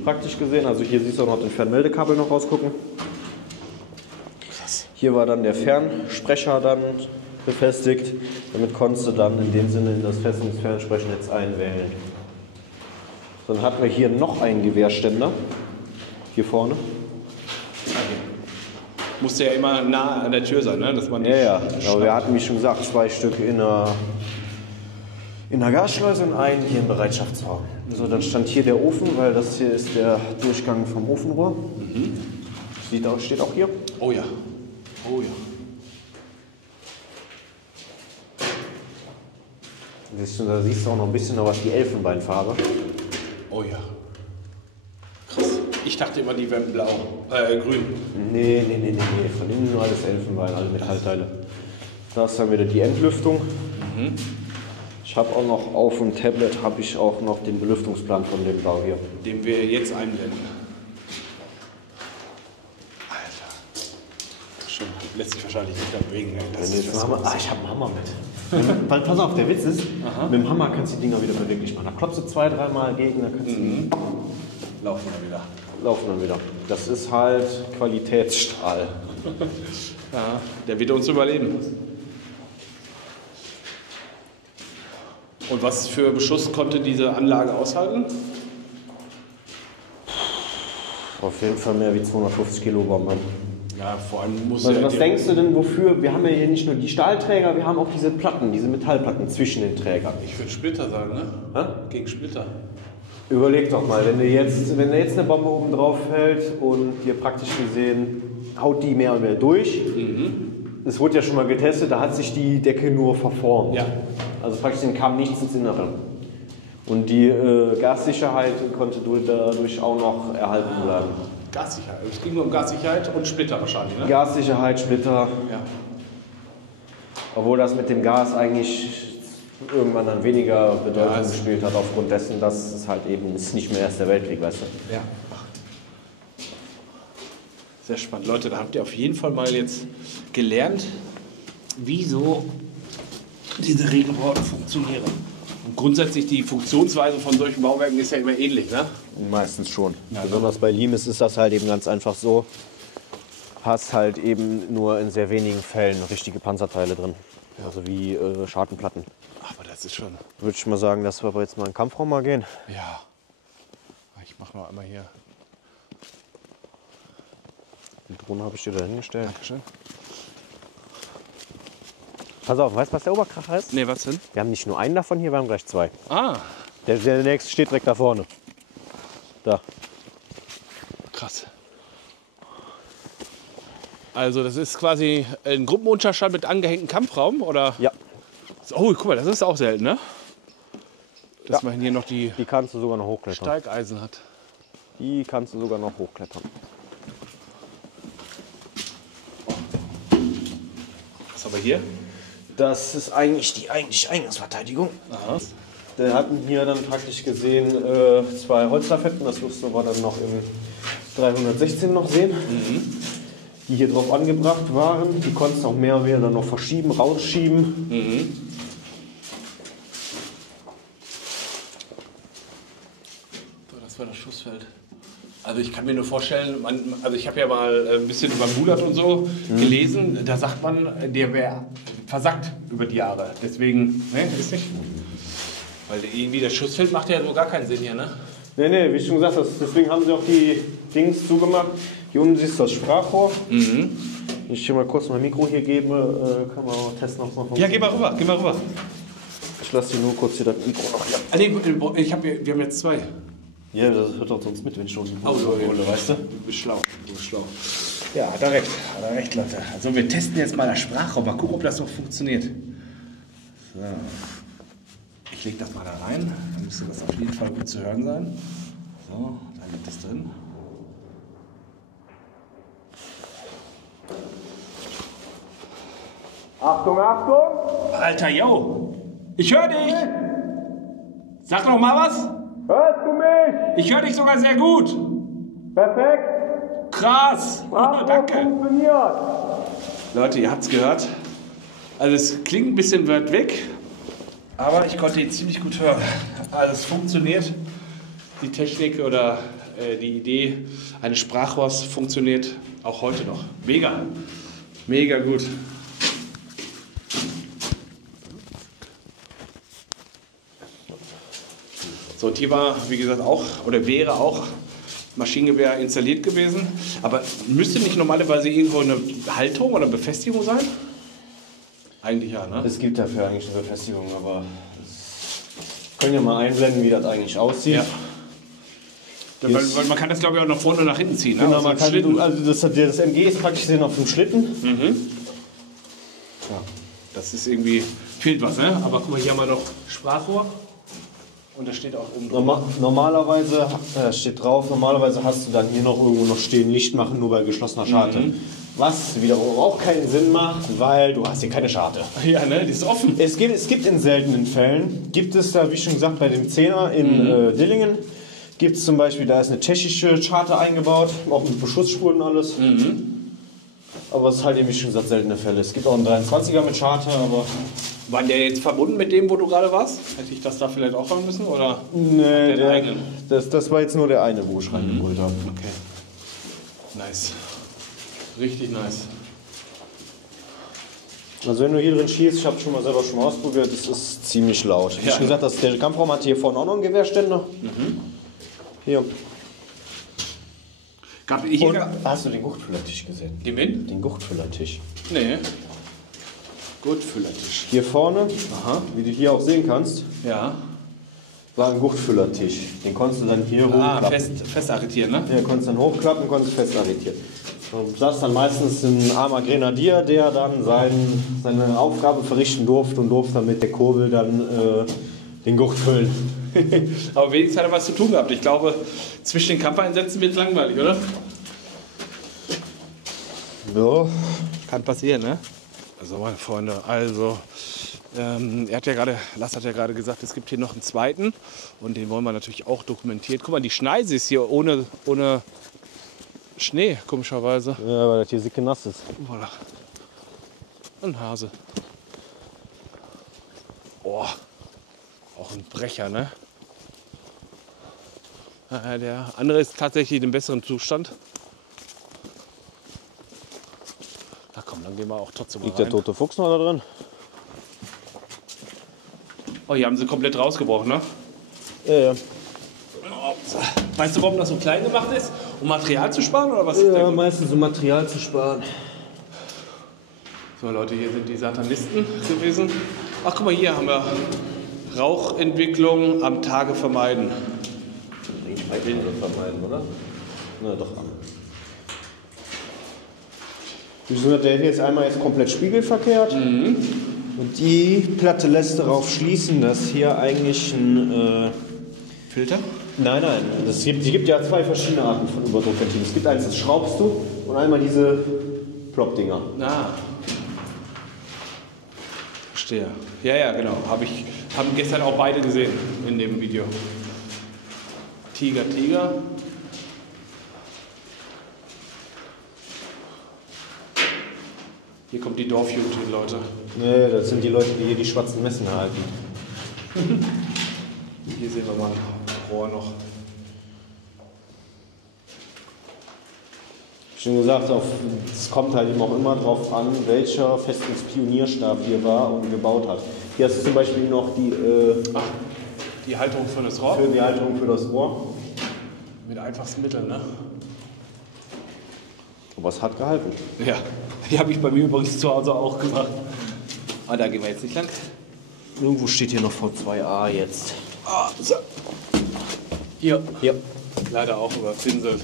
praktisch gesehen. Also hier siehst du auch noch den Fernmeldekabel noch rausgucken. Krass. Hier war dann der Fernsprecher dann befestigt. Damit konntest du dann in dem Sinne in das Fernsprechnetz einwählen. Dann hatten wir hier noch einen Gewehrständer. Hier vorne. Musste ja immer nah an der Tür sein, ne? Dass man nicht Ja. Aber wir hatten, wie schon gesagt, 2 Stück in der Gasschleuse und einen hier im Bereitschaftsraum. So, dann stand hier der Ofen, weil das hier ist der Durchgang vom Ofenrohr. Steht auch hier. Oh ja. Oh ja. Da siehst du auch noch ein bisschen was die Elfenbeinfarbe. Oh ja. Krass. Ich dachte immer, die wären blau. Grün. Nee. Von innen nur alles Elfenbein, alle Metallteile. Da ist dann wieder die Entlüftung. Ich habe auch noch auf dem Tablet auch noch den Belüftungsplan von dem Bau hier. Den wir jetzt einblenden. Alter. Schon lässt sich wahrscheinlich nicht da bewegen. Ich habe einen Hammer mit. Weil, pass auf, der Witz ist, mit dem Hammer kannst du die Dinger wieder beweglich machen. Da klopfst du 2, 3 Mal gegen, dann kannst du Laufen wir wieder. laufen dann wieder. Das ist halt Qualitätsstahl. Ja, der wird uns überleben. Und was für Beschuss konnte diese Anlage aushalten? Auf jeden Fall mehr wie 250 Kilo Bomben. Ja, vor allem muss Also was denkst du denn, wofür? Wir haben ja hier nicht nur die Stahlträger, wir haben auch diese Platten, diese Metallplatten zwischen den Trägern. Ich würde Splitter sagen, ne? Hä? Gegen Splitter. Überleg doch mal, wenn da jetzt eine Bombe oben drauf fällt und dir praktisch gesehen haut die mehr und mehr durch. Es wurde ja schon mal getestet, da hat sich die Decke nur verformt. Ja. Also praktisch kam nichts ins Innere. Und die Gassicherheit konnte dadurch auch noch erhalten bleiben. Gassicherheit. Es ging nur um Gassicherheit und Splitter wahrscheinlich, ne? Gassicherheit, Splitter. Ja. Obwohl das mit dem Gas eigentlich irgendwann dann weniger Bedeutung also gespielt hat, aufgrund dessen, dass es halt eben ist nicht mehr Erster Weltkrieg, weißt du? Ja. Sehr spannend. Leute, da habt ihr auf jeden Fall mal jetzt gelernt, wieso diese Regenrohre funktionieren. Und grundsätzlich die Funktionsweise von solchen Bauwerken ist ja immer ähnlich, ne? Meistens schon. Ja, Besonders bei Limes ist das halt eben ganz einfach so. Hast halt eben nur in sehr wenigen Fällen richtige Panzerteile drin. Ja. Also wie Schartenplatten. Aber das ist schon... Würde ich mal sagen, dass wir aber jetzt mal in den Kampfraum mal gehen. Ja. Ich mach noch einmal hier. Die Drohne habe ich dir da hingestellt. Dankeschön. Pass auf, weißt du, was der Oberkracher ist? Ne, was denn? Wir haben nicht nur einen davon hier, wir haben gleich 2. Ah, Der nächste steht direkt da vorne. Da. krass. Also das ist quasi ein Gruppenunterstand mit angehängtem Kampfraum, oder? Ja. Oh, guck mal, das ist auch selten, ne? Dass Ja. man hier noch die Die kannst du sogar noch hochklettern. Steigeisen hat. Die kannst du sogar noch hochklettern. Was aber hier? Das ist eigentlich die eigentliche Eingangsverteidigung. Aha. Wir hatten hier dann praktisch gesehen 2 Holzlafetten, das wirst du aber dann noch im 316 noch sehen, die hier drauf angebracht waren. Die konntest du auch mehr oder weniger dann noch verschieben, rausschieben. So, das war das Schussfeld. Also ich kann mir nur vorstellen, also ich habe ja mal ein bisschen über Mulat und so gelesen, da sagt man, der wäre versackt über die Jahre. Deswegen, ne, ist nicht. Weil irgendwie das Schussfeld macht ja so gar keinen Sinn hier, ne? Nee, wie schon gesagt, deswegen haben sie auch die Dings zugemacht. Hier unten siehst du das Sprachrohr. Wenn ich dir mal kurz mein Mikro hier gebe, können wir auch testen, ob es noch Ja, geh mal rüber, geh mal rüber. Ich lasse dir nur kurz hier das Mikro noch hier. Ah, nee, wir haben jetzt 2. Ja, das hört doch sonst mit, wenn ich schon die Hole, weißt du? Du bist schlau, Ja, hat er recht, Leute. Also wir testen jetzt mal das Sprachraum, mal gucken, ob das noch funktioniert. So. Ich lege das mal da rein, dann müsste das auf jeden Fall gut zu hören sein. So, da liegt das drin. Achtung, Achtung! Alter, yo! Ich höre dich! Sag noch mal was. Hörst du mich? Ich höre dich sogar sehr gut. Perfekt. Krass. Danke. Funktioniert. Leute, ihr habt's gehört. Also es klingt ein bisschen weit weg, aber ich konnte ihn ziemlich gut hören. Also es funktioniert. Die Technik oder die Idee eines Sprachrohrs funktioniert auch heute noch. Mega. Mega gut. So, und hier war, wie gesagt, auch oder wäre auch Maschinengewehr installiert gewesen. Aber müsste nicht normalerweise irgendwo eine Halterung oder Befestigung sein? Eigentlich ja, ne? Es gibt dafür eigentlich eine Befestigung, aber können ja mal einblenden, wie das eigentlich aussieht. Ja. Weil man kann das, glaube ich, auch nach vorne und nach hinten ziehen. Ne? Genau, Auf so man einen Schlitten. kann, also das MG ist praktisch gesehen auf dem Schlitten. Ja. Das ist irgendwie, fehlt was, ne? Aber guck mal, hier haben wir noch Sprachrohr. Und da steht auch oben drauf. Normalerweise, steht drauf, normalerweise hast du dann hier noch irgendwo noch stehen, Licht machen, nur bei geschlossener Scharte. Was wiederum auch keinen Sinn macht, weil du hast hier keine Scharte. Ja, ne? Die ist offen. Es gibt in seltenen Fällen, gibt es da, wie schon gesagt, bei dem 10er in Dillingen, gibt es zum Beispiel, da ist eine tschechische Scharte eingebaut, auch mit Beschussspuren und alles. Aber es ist halt eben, wie schon gesagt, seltene Fälle. Es gibt auch einen 23er mit Scharte, aber... War der jetzt verbunden mit dem, wo du gerade warst? Hätte ich das da vielleicht auch haben müssen? Oder Nee, den eigenen? das war jetzt nur der eine, wo ich reingeholt habe. Okay. Nice. Richtig nice. Also wenn du hier drin schießt, ich habe schon mal selber ausprobiert, das ist ziemlich laut. Wie Ja. schon gesagt, der Kampfraum hat hier vorne auch noch einen Gewehrständer. Hier. Gab hier Und hast du den Gurtfüllertisch gesehen? Gewinn? Den Gurtfüllertisch. Nee. Gut, Füllertisch. Hier vorne, wie du hier auch sehen kannst, Ja. war ein Gurtfüllertisch. Den konntest du dann hier hochklappen. Fest arretieren, ne? Ja, konntest dann hochklappen, konntest fest arretieren. Du saß dann meistens ein armer Grenadier, der dann seine Aufgabe verrichten durfte und durfte dann mit der Kurbel dann den Gurt füllen. Aber wenigstens hat er was zu tun gehabt. Ich glaube, zwischen den Kampfeinsätzen wird es langweilig, oder? Ja. Kann passieren, ne? Also, meine Freunde, also, Lars hat ja gerade gesagt, es gibt hier noch einen zweiten und den wollen wir natürlich auch dokumentieren. Guck mal, die Schneise ist hier ohne Schnee, komischerweise. Ja, weil das hier sicke nass ist. Voilà. Ein Hase. Oh, auch ein Brecher, ne? Der andere ist tatsächlich in einem besseren Zustand. Na komm, dann gehen wir auch trotzdem mal Liegt der rein. tote Fuchs noch da drin? Oh, hier haben sie komplett rausgebrochen, ne? Ja. Weißt du, warum das so klein gemacht ist? Um Material zu sparen oder was ist der Grund? Meistens um Material zu sparen. So Leute, hier sind die Satanisten gewesen. Ach guck mal, hier haben wir Rauchentwicklung am Tage vermeiden. Vermeiden, oder? Na doch. Der hier ist einmal jetzt komplett spiegelverkehrt. Und die Platte lässt darauf schließen, dass hier eigentlich ein... Filter? Nein. Die gibt ja zwei verschiedene Arten von Überdruckventilen. Es gibt eins, das schraubst du und einmal diese Plop-Dinger. Ah. Verstehe. Ja, genau. Haben gestern auch beide gesehen in dem Video. Tiger. Hier kommt die Dorfjugend hin, Leute. Nee, das sind die Leute, die hier die schwarzen Messen halten. Hier sehen wir mal ein Rohr noch. Schon gesagt, es kommt halt eben auch immer drauf an, welcher Festungspionierstab hier war und gebaut hat. Hier hast du zum Beispiel noch Die Halterung für das Rohr? für die Halterung für das Rohr. Mit einfachsten Mitteln, ne? Aber es hat gehalten. Ja, die habe ich bei mir übrigens zu Hause auch gemacht. Aber da gehen wir jetzt nicht lang. Irgendwo steht hier noch V2A jetzt. Ah, so. Hier. Hier. Leider auch überpinselt.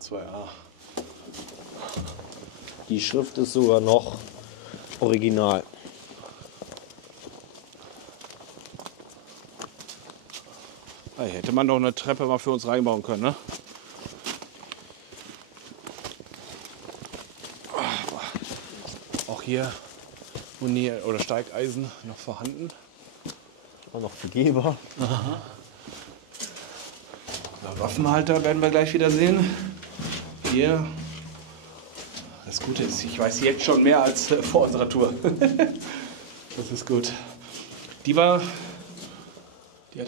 V2A. Die Schrift ist sogar noch original. Ah, hier hätte man doch eine Treppe mal für uns reinbauen können, ne? Auch hier Monier oder Steigeisen noch vorhanden. Auch noch begehbar. So, Waffenhalter werden wir gleich wieder sehen. Hier. Das Gute ist, ich weiß jetzt schon mehr als vor unserer Tour. Das ist gut. Die hatte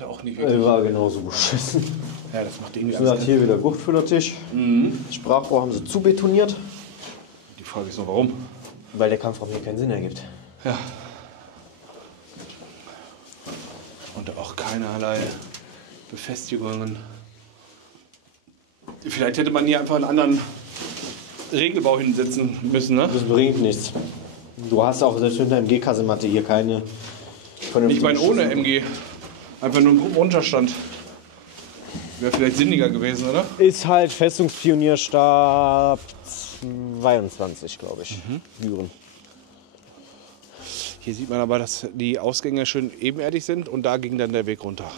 auch nicht wirklich. Die war genauso beschissen. Ja, das macht irgendwie Das alles. hat hier wieder Gurtfüllertisch. Sprachrohr haben sie zubetoniert, Die Frage ist nur, warum? weil der Kampfraum hier keinen Sinn ergibt. Ja. Und auch keinerlei Befestigungen. Vielleicht hätte man hier einfach einen anderen Regelbau hinsetzen müssen, ne? Das bringt nichts. Du hast auch selbst mit einer MG-Kasematte hier keine Ich meine ohne MG. Einfach nur ein Gruppenunterstand. Wäre vielleicht sinniger gewesen, oder? Ist halt Festungspionierstab 22, glaube ich. Büren. Hier sieht man aber, dass die Ausgänge schön ebenerdig sind und da ging dann der Weg runter.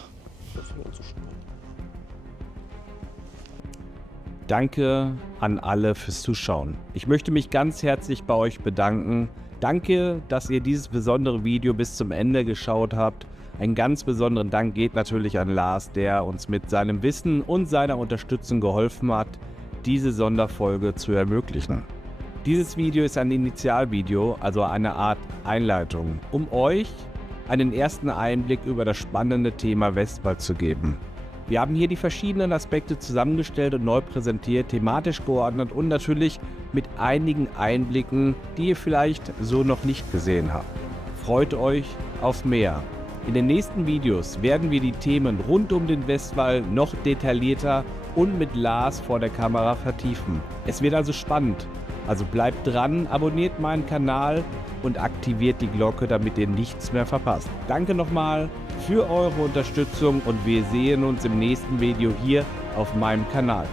Danke an alle fürs Zuschauen. Ich möchte mich ganz herzlich bei euch bedanken. Danke, dass ihr dieses besondere Video bis zum Ende geschaut habt. Einen ganz besonderen Dank geht natürlich an Lars, der uns mit seinem Wissen und seiner Unterstützung geholfen hat, diese Sonderfolge zu ermöglichen. Dieses Video ist ein Initialvideo, also eine Art Einleitung, um euch einen ersten Einblick über das spannende Thema Westwald zu geben. Wir haben hier die verschiedenen Aspekte zusammengestellt und neu präsentiert, thematisch geordnet und natürlich mit einigen Einblicken, die ihr vielleicht so noch nicht gesehen habt. Freut euch auf mehr. In den nächsten Videos werden wir die Themen rund um den Westwald noch detaillierter und mit Lars vor der Kamera vertiefen. Es wird also spannend. Also bleibt dran, abonniert meinen Kanal und aktiviert die Glocke, damit ihr nichts mehr verpasst. Danke nochmal für eure Unterstützung und wir sehen uns im nächsten Video hier auf meinem Kanal.